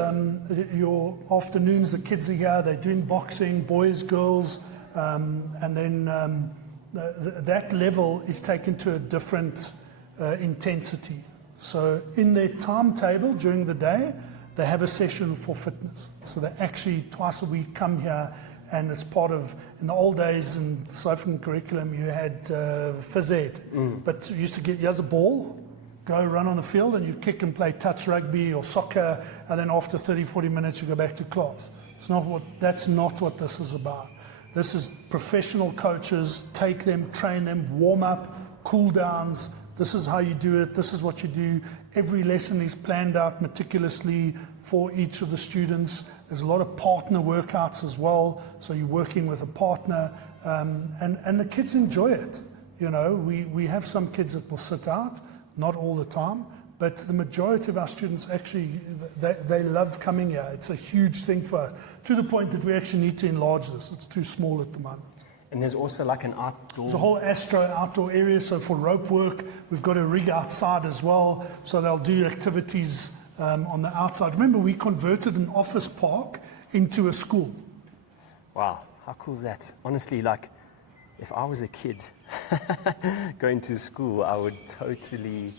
your afternoons, the kids are here, they're doing boxing, boys, girls, and then that level is taken to a different intensity. So in their timetable during the day, they have a session for fitness. So they actually twice a week come here, and it's part of, in the old days in South African curriculum, you had phys ed, but you used to get, here's a ball, go run on the field, and you kick and play touch rugby or soccer, and then after 30, 40 minutes, you go back to class. That's not what this is about. This is professional coaches, take them, train them, warm up, cool downs. This is how you do it. This is what you do. Every lesson is planned out meticulously for each of the students. There's a lot of partner workouts as well. So you're working with a partner, and the kids enjoy it. You know, we have some kids that will sit out, not all the time, but the majority of our students actually, they love coming here. It's a huge thing for us, to the point that we actually need to enlarge this. It's too small at the moment. And there's also like an outdoor... There's a whole Astro outdoor area, so for rope work, we've got a rig outside as well, so they'll do activities on the outside. Remember, we converted an office park into a school. Wow, how cool is that? Honestly, like, if I was a kid going to school, I would totally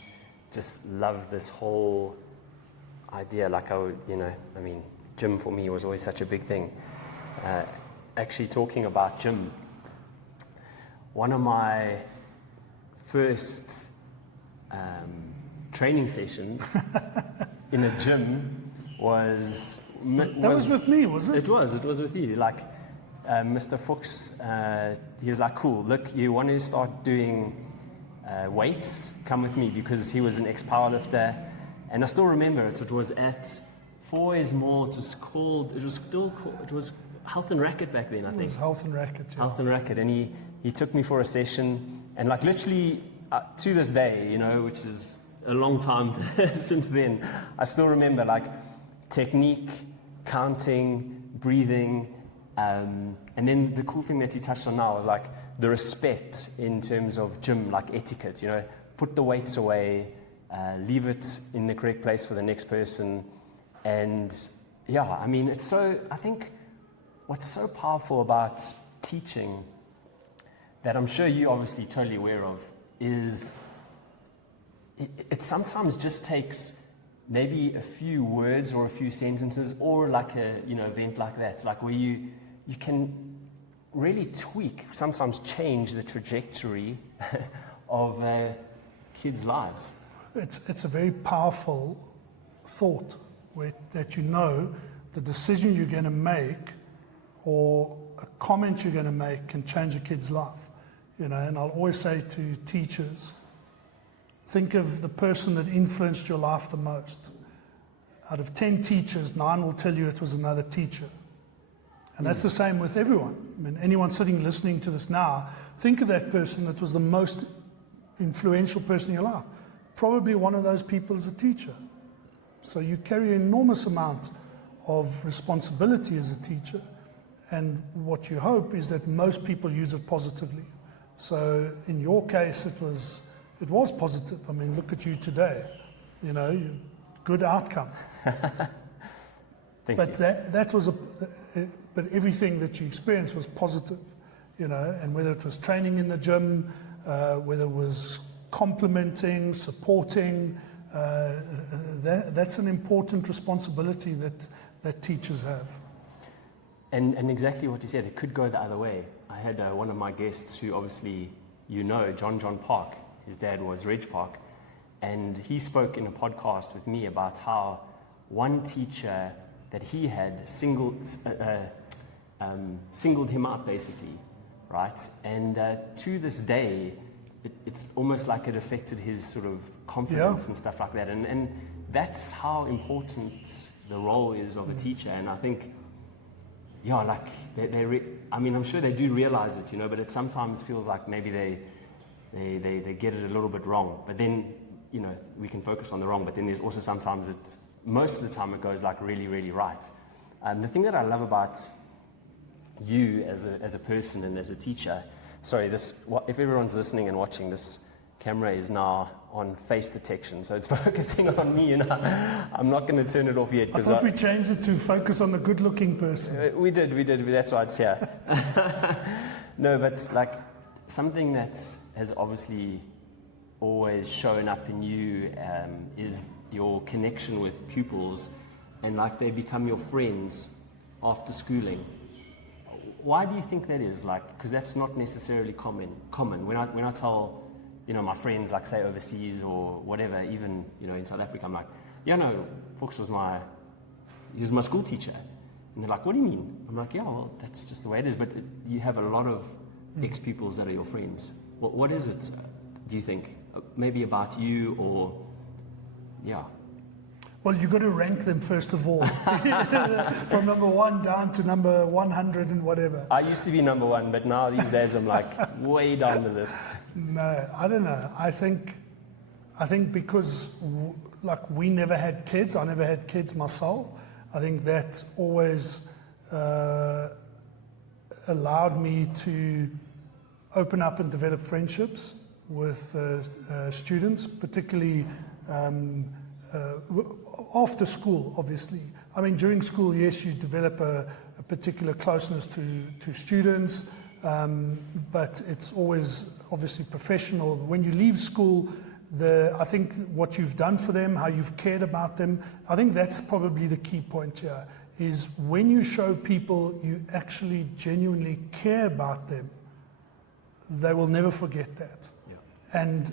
just love this whole idea. Like, I would, you know, I mean, gym for me was always such a big thing. Actually, talking about gym, one of my first training sessions in a gym was with me, was it? It was with you. Like, Mr. Fuchs, he was like, cool, look, you want to start doing weights? Come with me, because he was an ex-powerlifter. And I still remember it was at 4 Mall. It was Health and Racket back then, I think. It was Health and Racket, yeah. Health and Racket. And he took me for a session, and like literally to this day, you know, which is a long time since then, I still remember like technique, counting, breathing, and then the cool thing that you touched on now was like the respect in terms of gym, like etiquette, you know, put the weights away, leave it in the correct place for the next person. And yeah, I mean, I think what's so powerful about teaching that I'm sure you're obviously totally aware of is it sometimes just takes maybe a few words or a few sentences, or like a, you know, event like that, like where you can really tweak, sometimes change the trajectory of kids' lives. It's a very powerful thought that you know the decision you're going to make or a comment you're going to make can change a kid's life. You know, and I'll always say to teachers, think of the person that influenced your life the most. Out of 10 teachers, 9 will tell you it was another teacher. And that's the same with everyone. I mean, anyone sitting listening to this now, think of that person that was the most influential person in your life. Probably one of those people is a teacher. So you carry an enormous amount of responsibility as a teacher. And what you hope is that most people use it positively. So in your case, it was positive. I mean, look at you today. You know, good outcome. Thank but you. that was but everything that you experienced was positive. You know, and whether it was training in the gym, whether it was complimenting, supporting, that's an important responsibility that teachers have. And exactly what you said, it could go the other way. I had one of my guests who obviously, you know, John Park, his dad was Reg Park, and he spoke in a podcast with me about how one teacher that he had singled him out, basically, right? And to this day, it's almost like it affected his sort of confidence and stuff like that. And that's how important the role is of a teacher. And I think, yeah, like I mean, I'm sure they do realize it, you know, but it sometimes feels like maybe they get it a little bit wrong. But then, you know, we can focus on the wrong, but then there's also sometimes most of the time it goes like really, really right. The thing that I love about you as a person and as a teacher. Sorry, if everyone's listening and watching, this camera is now on face detection, so it's focusing on me, and I'm not going to turn it off yet. I thought we changed it to focus on the good-looking person. We did. That's why it's here. No, but like something that has obviously always shown up in you is your connection with pupils, and like they become your friends after schooling. Why do you think that is? Like, because that's not necessarily common. When I tell, my friends, like say overseas or whatever, even, in South Africa, I'm like, Fuchs was my school teacher. And they're like, what do you mean? I'm like, yeah, well, that's just the way it is. But you have a lot of ex-pupils that are your friends. What is it, do you think? Maybe about you or, yeah. Well, you've got to rank them first of all, from number 1 down to number 100 and whatever. I used to be number 1, but now these days I'm like way down the list. No, I don't know. I think because we never had kids, I never had kids myself. I think that always allowed me to open up and develop friendships with students, particularly after school, obviously. I mean, during school, yes, you develop a particular closeness to students, but it's always obviously professional. When you leave school, I think what you've done for them, how you've cared about them, I think that's probably the key point here, is when you show people you actually genuinely care about them, they will never forget that. Yeah. And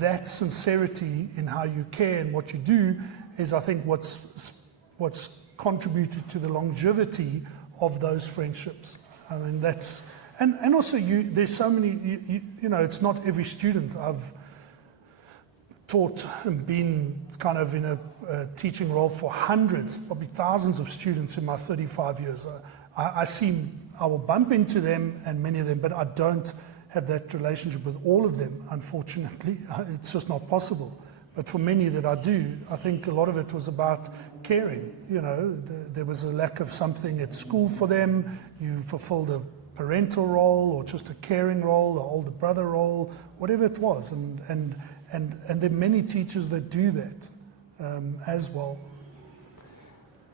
that sincerity in how you care and what you do is, I think, what's contributed to the longevity of those friendships. I mean, that's, and also there's so many, it's not every student. I've taught and been kind of in a teaching role for hundreds, probably thousands of students in my 35 years. I will bump into them and many of them, but I don't have that relationship with all of them, unfortunately. It's just not possible. But for many that I do, I think a lot of it was about caring. There was a lack of something at school for them. You fulfilled a parental role or just a caring role, the older brother role, whatever it was. And there are many teachers that do that as well.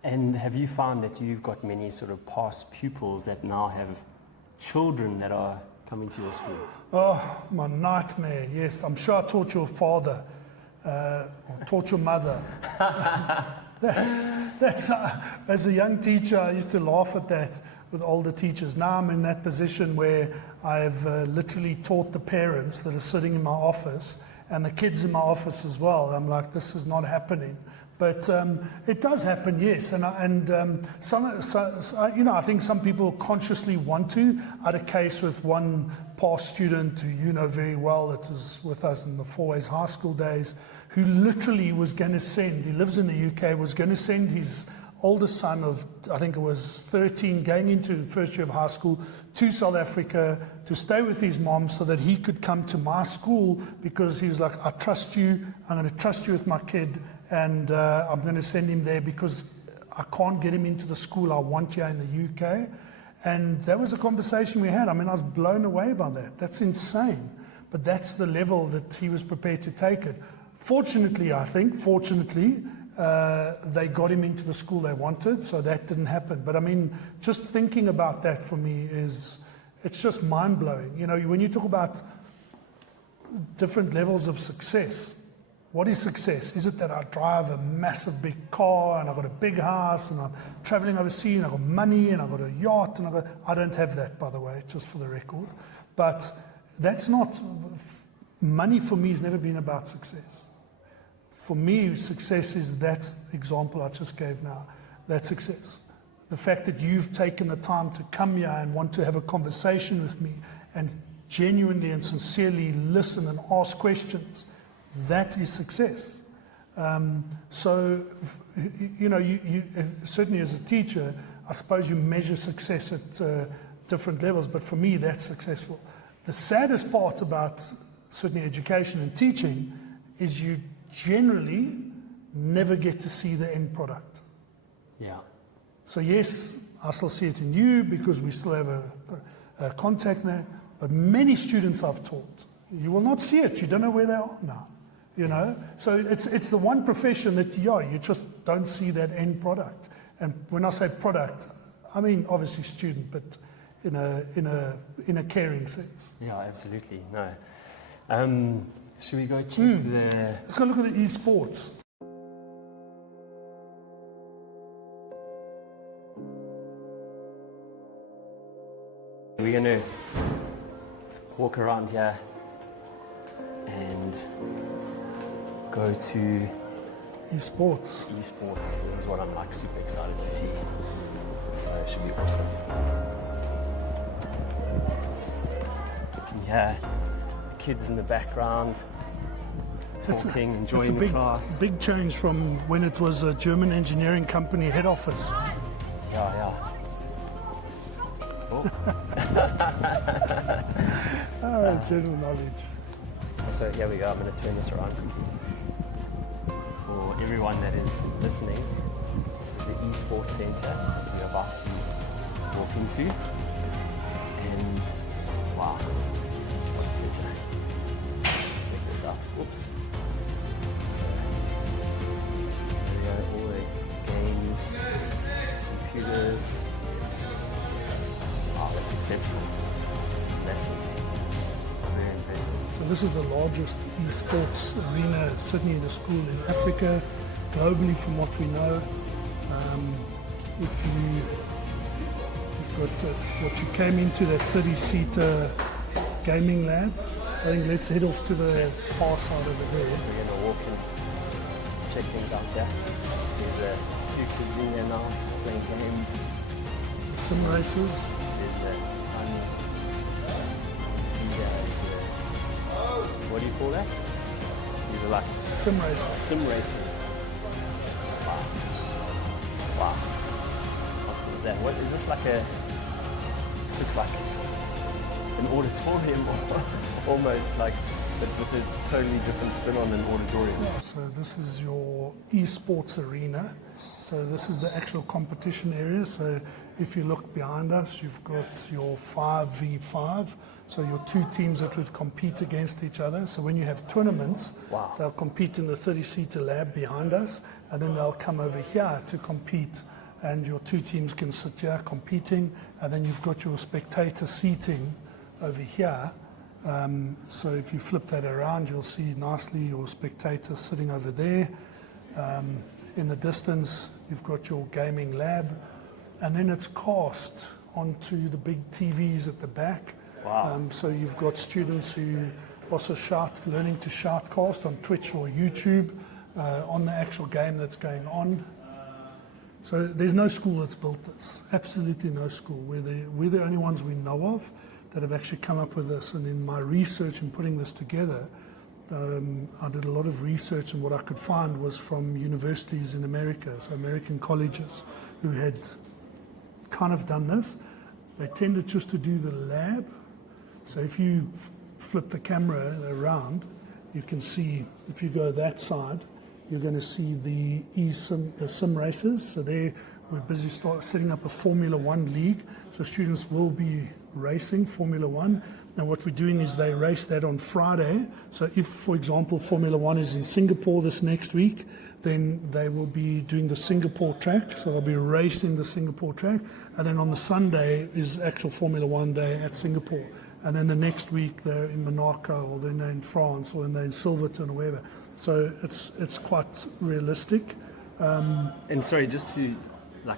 And have you found that you've got many sort of past pupils that now have children that are coming to your school? Oh, my nightmare, yes. I'm sure I taught your father, or taught your mother. That's as a young teacher, I used to laugh at that with older teachers. Now I'm in that position where I've literally taught the parents that are sitting in my office and the kids in my office as well. I'm like, this is not happening. But it does happen, yes. And I think some people consciously want to. I had a case with one past student who you know very well that was with us in the Fourways High School days, who literally was going to send, he lives in the UK, was going to send his oldest son of, I think it was 13, going into first year of high school, to South Africa to stay with his mom so that he could come to my school, because he was like, I trust you, I'm going to trust you with my kid, and I'm going to send him there because I can't get him into the school I want here in the UK. And that was a conversation we had. I mean, I was blown away by that. That's insane. But that's the level that he was prepared to take it. Fortunately, they got him into the school they wanted, so that didn't happen. But I mean, just thinking about that for me it's just mind-blowing. You know, when you talk about different levels of success, what is success? Is it that I drive a massive big car and I've got a big house and I'm traveling overseas and I've got money and I've got a yacht and I don't have that, by the way, just for the record. But that's not, money for me has never been about success. For me, success is that example I just gave now. That's success. The fact that you've taken the time to come here and want to have a conversation with me and genuinely and sincerely listen and ask questions, that is success. So, you know, you certainly as a teacher, I suppose you measure success at different levels, but for me, that's successful. The saddest part about certainly education and teaching is you generally never get to see the end product. Yeah. So yes, I still see it in you because we still have a contact there. But many students I've taught, you will not see it. You don't know where they are now. You know, so it's the one profession that you just don't see that end product. And when I say product, I mean obviously student, but in a caring sense. Yeah, absolutely. No. Should we go check the? Let's go look at the esports. We're going to walk around here and go to Esports. This is what I'm like super excited to see. So it should be awesome. You can hear the kids in the background talking, enjoying the class. Big change from when it was a German engineering company head office. Yeah. General knowledge. So here we go. I'm going to turn this around quickly. For everyone that is listening, this is the esports center we're about to walk into. And wow, what a pleasure. Check this out. Oops. So there we go. All the games, computers. Wow, that's exceptional. It's massive. Very impressive. So this is the largest esports arena, certainly in a school in Africa, globally from what we know. If you've got what you came into, that 30-seater gaming lab, I think let's head off to the far side over there. We're going to walk and check things out here. There's a few kids in there now playing games. Sim races. There's the what do you call that? These are like sim races. Sim racing. Wow. What is that? What is this like a? This looks like an auditorium almost, like, but with a totally different spin on an auditorium. Yeah, so this is your esports arena. So this is the actual competition area. So if you look behind us, you've got your 5v5. So your two teams that would compete against each other. So when you have tournaments, Wow. They'll compete in the 30-seater lab behind us, and then they'll come over here to compete. And your two teams can sit here competing, and then you've got your spectator seating over here. So if you flip that around, you'll see nicely your spectators sitting over there. In the distance, you've got your gaming lab, and then it's cast onto the big TVs at the back. Wow. So you've got students who also learning to shoutcast on Twitch or YouTube on the actual game that's going on. So there's no school that's built this, absolutely no school. We're the only ones we know of that have actually come up with this. And in my research in putting this together, I did a lot of research, and what I could find was from universities in America, so American colleges who had kind of done this. They tended just to do the lab. So if you flip the camera around, you can see, if you go that side, you're going to see the sim races. So there we're busy setting up a Formula One league. So students will be racing Formula One. And what we're doing is they race that on Friday. So if, for example, Formula One is in Singapore this next week, then they will be doing the Singapore track. So they'll be racing the Singapore track. And then on the Sunday is actual Formula One day at Singapore. And then the next week they're in Monaco, or they're in France, or they're in Silverton, or wherever. So it's quite realistic. And sorry, just to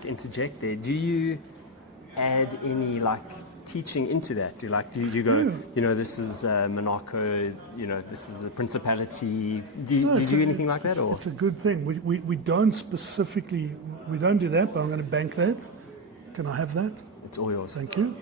interject there, do you add any teaching into that? Do you go, this is Monaco, this is a principality? Do you do anything like that? Or it's a good thing. We don't specifically, we don't do that, but I'm going to bank that. Can I have that? It's all yours. Thank you.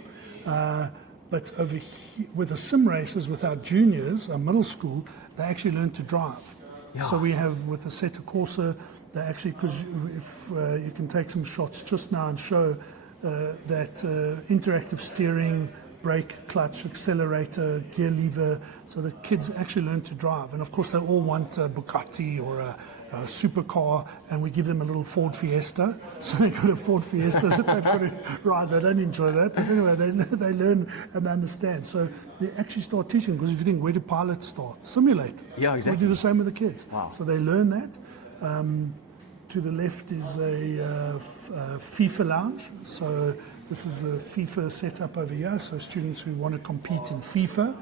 But over here, with the sim races, with our juniors, our middle school, they actually learn to drive. Yeah. So we have with the Seta Corsa, they actually, because if you can take some shots just now and show that interactive steering, brake, clutch, accelerator, gear lever, so the kids actually learn to drive. And of course they all want a Bugatti or supercar, and we give them a little Ford Fiesta. So they've got a Ford Fiesta that they've got to ride. They don't enjoy that, but anyway, they learn and they understand. So they actually start teaching, because if you think, where do pilots start? Simulators. Yeah, exactly. We do the same with the kids. Wow. So they learn that. To the left is a FIFA lounge. So this is the FIFA setup over here. So students who want to compete in FIFA.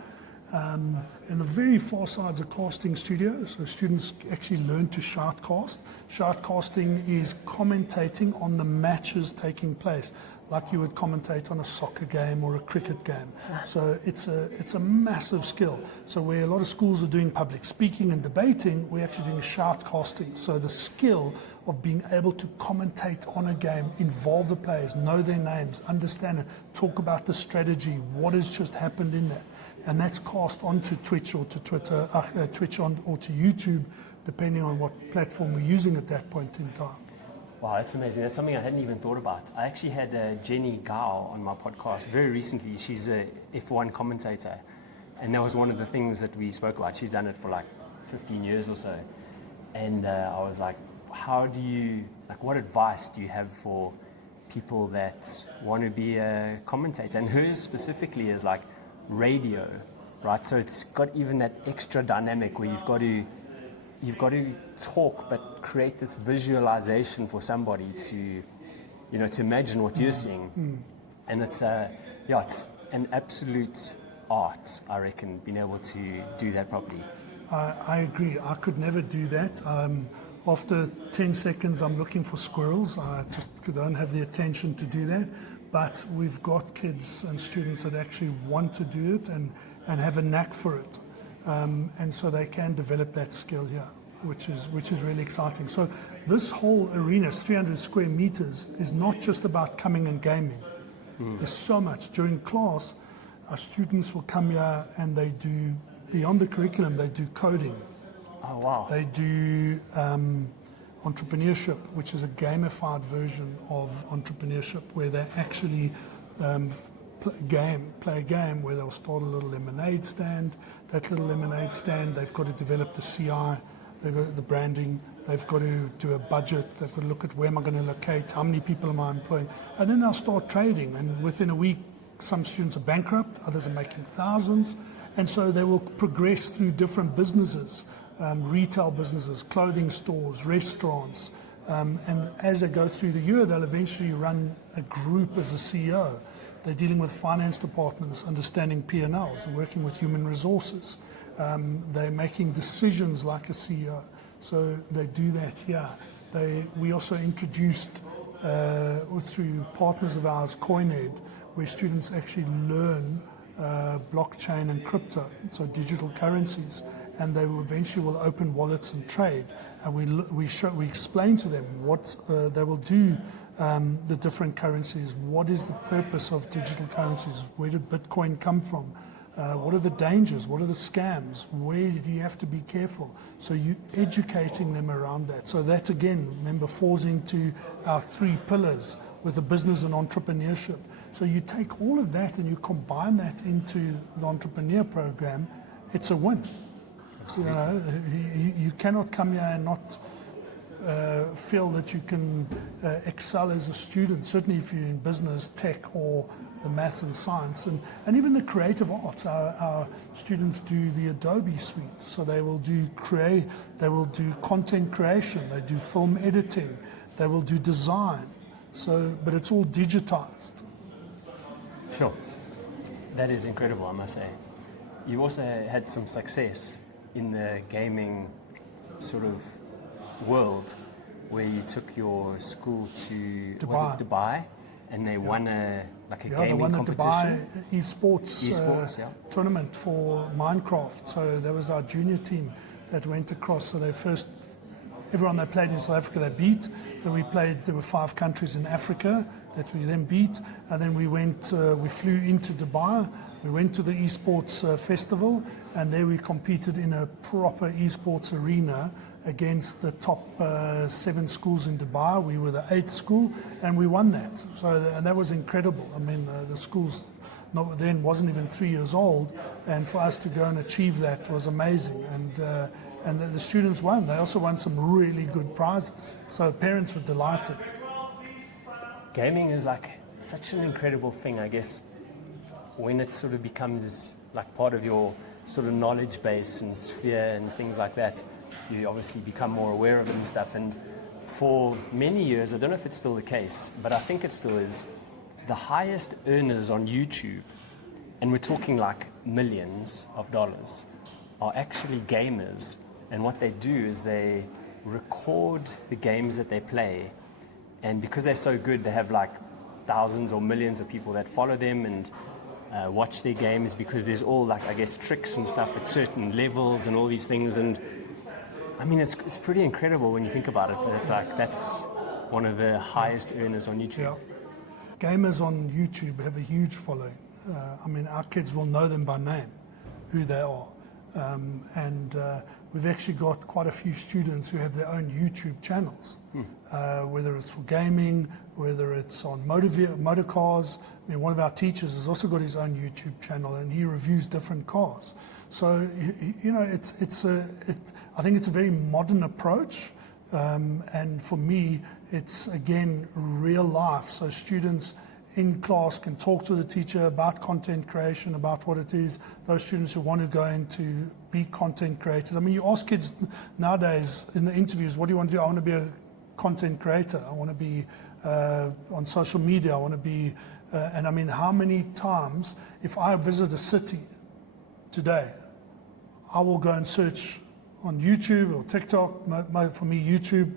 And the very far side is a casting studio, so students actually learn to shoutcast. Shoutcasting is commentating on the matches taking place, like you would commentate on a soccer game or a cricket game. So it's a massive skill. So where a lot of schools are doing public speaking and debating, we're actually doing shoutcasting. So the skill of being able to commentate on a game, involve the players, know their names, understand it, talk about the strategy, what has just happened in that. And that's cast onto Twitch or to Twitter, or to YouTube, depending on what platform we're using at that point in time. Wow, that's amazing. That's something I hadn't even thought about. I actually had Jenny Gao on my podcast very recently. She's a F1 commentator, and that was one of the things that we spoke about. She's done it for like 15 years or so. And I was like, what advice do you have for people that want to be a commentator? And hers specifically is like radio, right? So it's got even that extra dynamic where you've got to talk, but create this visualization for somebody to imagine what you're seeing. And it's an absolute art, I reckon, being able to do that properly. I agree. I could never do that. After 10 seconds, I'm looking for squirrels. I just don't have the attention to do that. But we've got kids and students that actually want to do it and have a knack for it. And so they can develop that skill here, which is really exciting. So this whole arena, 300 square meters, is not just about coming and gaming. There's so much. During class, our students will come here and they do, beyond the curriculum, they do coding. Oh, wow. They do entrepreneurship, which is a gamified version of entrepreneurship, where they actually play a game where they'll start a little lemonade stand. That little lemonade stand, they've got to develop the CI, they've got the branding, they've got to do a budget, they've got to look at where am I going to locate, how many people am I employing, and then they'll start trading. And within a week, some students are bankrupt, others are making thousands, and so they will progress through different businesses. Retail businesses, clothing stores, restaurants, and as they go through the year, they'll eventually run a group as a CEO. They're dealing with finance departments, understanding P&Ls, they're working with human resources. They're making decisions like a CEO. So they do that here. We also introduced, through partners of ours, CoinEd, where students actually learn blockchain and crypto, so digital currencies. And they will eventually open wallets and trade. And we explain to them what they will do, the different currencies. What is the purpose of digital currencies? Where did Bitcoin come from? What are the dangers? What are the scams? Where do you have to be careful? So you're educating them around that. So that, again, remember, falls into our 3 pillars with the business and entrepreneurship. So you take all of that and you combine that into the entrepreneur program, it's a win. So, you cannot come here and not feel that you can excel as a student, certainly if you're in business, tech, or the maths and science, and even the creative arts. Our students do the Adobe suite, so they will do content creation, they do film editing, they will do design, but it's all digitized. Sure. That is incredible, I must say. You also had some success in the gaming sort of world, where you took your school to Dubai. Was it Dubai, and they won a gaming they won competition. The Dubai esports tournament for Minecraft. So there was our junior team that went across. So everyone they played in South Africa they beat. Then there were 5 countries in Africa that we then beat, and then we flew into Dubai. We went to the esports festival, and there we competed in a proper esports arena against the top 7 schools in Dubai. We were the 8th school, and we won that. And that was incredible. I mean, the schools then wasn't even 3 years old, and for us to go and achieve that was amazing. and the students won. They also won some really good prizes. So parents were delighted. Gaming is like such an incredible thing, I guess, when it sort of becomes this, like part of your sort of knowledge base and sphere and things like that. You obviously become more aware of it and stuff. And for many years, I don't know if it's still the case, but I think it still is, the highest earners on YouTube, and we're talking like millions of dollars, are actually gamers. And what they do is they record the games that they play, and because they're so good, they have like thousands or millions of people that follow them and watch their games, because there's all, like, I guess, tricks and stuff at certain levels and all these things. And I mean, it's pretty incredible when you think about it, that like that's one of the highest earners on YouTube. Yeah. Gamers on YouTube have a huge following. I mean, our kids will know them by name, who they are. And we've actually got quite a few students who have their own YouTube channels, whether it's for gaming, whether it's on motor cars. I mean, one of our teachers has also got his own YouTube channel, and he reviews different cars. So, you know, I think it's a very modern approach. And for me, it's, again, real life. So students in class can talk to the teacher about content creation, about what it is. Those students who want to go into be content creators. I mean, you ask kids nowadays in the interviews, what do you want to do? I want to be a content creator. I want to be on social media. I want to be, and I mean, how many times, if I visit a city today, I will go and search on YouTube or TikTok, for me, YouTube,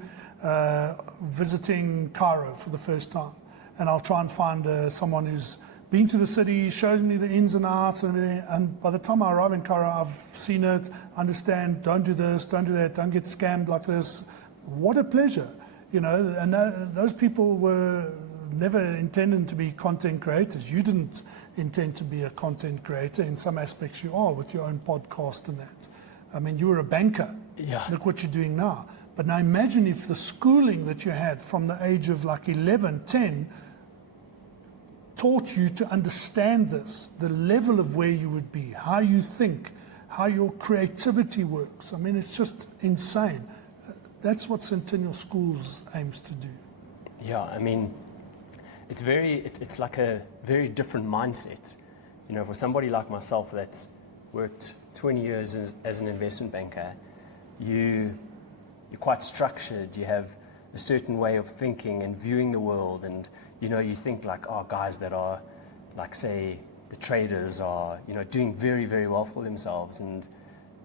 visiting Cairo for the first time. And I'll try and find someone who's been to the city, shows me the ins and outs and everything. And by the time I arrive in Cairo, I've seen it, understand, don't do this, don't do that, don't get scammed like this. What a pleasure, you know. And those people were never intended to be content creators. You didn't intend to be a content creator. In some aspects you are, with your own podcast and that. I mean, you were a banker. Yeah. Look what you're doing now. But now imagine if the schooling that you had from the age of like 11, 10, taught you to understand this, the level of where you would be, how you think, how your creativity works. I mean, it's just insane. That's what Centennial Schools aims to do. Yeah, I mean, it's like a very different mindset. You know, for somebody like myself that's worked 20 years as an investment banker, you're quite structured. You have a certain way of thinking and viewing the world, and you know, you think like, oh, guys that are, like, say, the traders are, you know, doing very, very well for themselves, and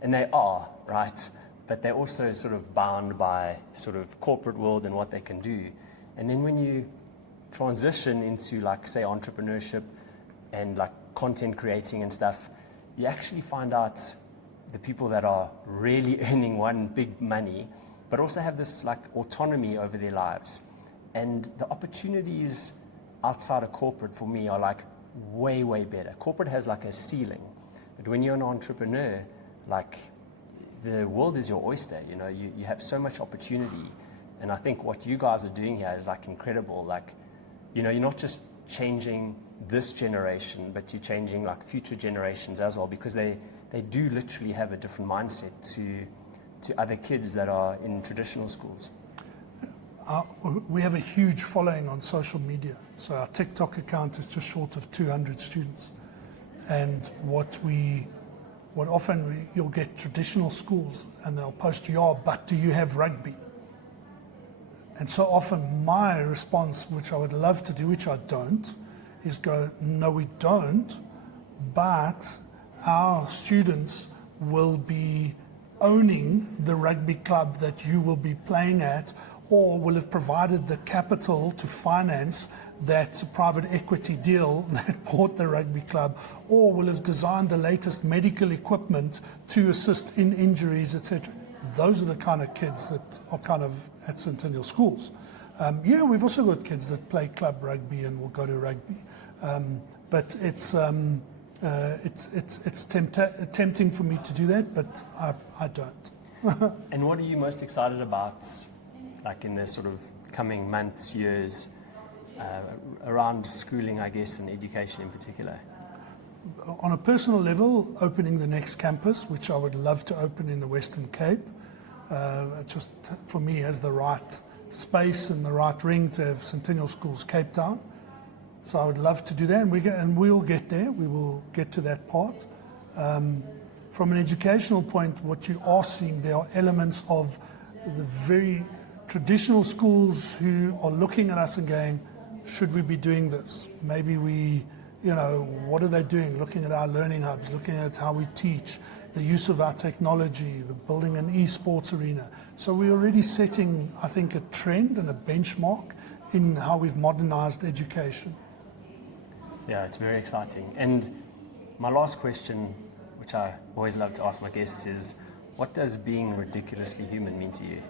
they are, right? But they're also sort of bound by sort of corporate world and what they can do. And then when you transition into, like, say, entrepreneurship and like content creating and stuff, you actually find out the people that are really earning one big money, but also have this like autonomy over their lives. And the opportunities outside of corporate for me are like way, way better. Corporate has like a ceiling, but when you're an entrepreneur, like, the world is your oyster. You know, you have so much opportunity. And I think what you guys are doing here is like incredible. Like, you know, you're not just changing this generation, but you're changing like future generations as well, because they do literally have a different mindset to other kids that are in traditional schools. We have a huge following on social media. So our TikTok account is just short of 200 students. And you'll get traditional schools and they'll post, yeah, but do you have rugby? And so often my response, which I would love to do, which I don't, is go, no, we don't, but our students will be owning the rugby club that you will be playing at, or will have provided the capital to finance that private equity deal that bought the rugby club, or will have designed the latest medical equipment to assist in injuries, etc. Those are the kind of kids that are kind of at Centennial Schools. Yeah, we've also got kids that play club rugby and will go to rugby, but it's tempting for me to do that, but I don't. And what are you most excited about, like in the sort of coming months, years, around schooling, I guess, and education in particular? on a personal level, opening the next campus, which I would love to open in the Western Cape, just for me has the right space and the right ring to have Centennial Schools Cape Town. So I would love to do that, and we'll get there. We will get to that part. From an educational point, what you are seeing, there are elements of the very traditional schools who are looking at us and going, should we be doing this? Maybe what are they doing? Looking at our learning hubs, looking at how we teach, the use of our technology, the building an esports arena. So we're already setting, I think, a trend and a benchmark in how we've modernized education. Yeah, it's very exciting. And my last question, which I always love to ask my guests, is what does being ridiculously human mean to you?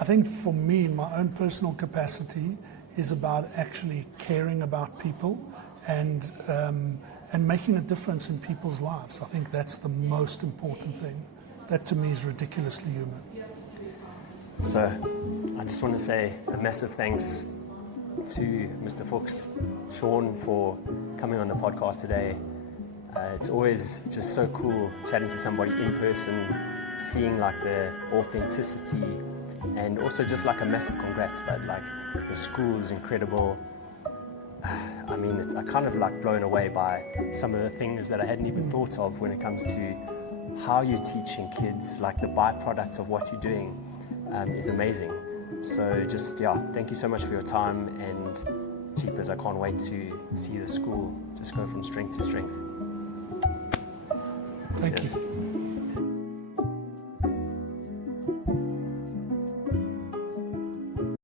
I think for me, in my own personal capacity, is about actually caring about people and making a difference in people's lives. I think that's the most important thing. That to me is ridiculously human. So I just want to say a massive thanks to Mr. Fuchs, Shaun, for coming on the podcast today. It's always just so cool chatting to somebody in person, seeing like the authenticity, and also just like a massive congrats, but like the school is incredible. I mean, I'm kind of like blown away by some of the things that I hadn't even thought of when it comes to how you're teaching kids, like the byproduct of what you're doing is amazing. So just, thank you so much for your time, and Jeepers, I can't wait to see the school just go from strength to strength. Thank Cheers. you.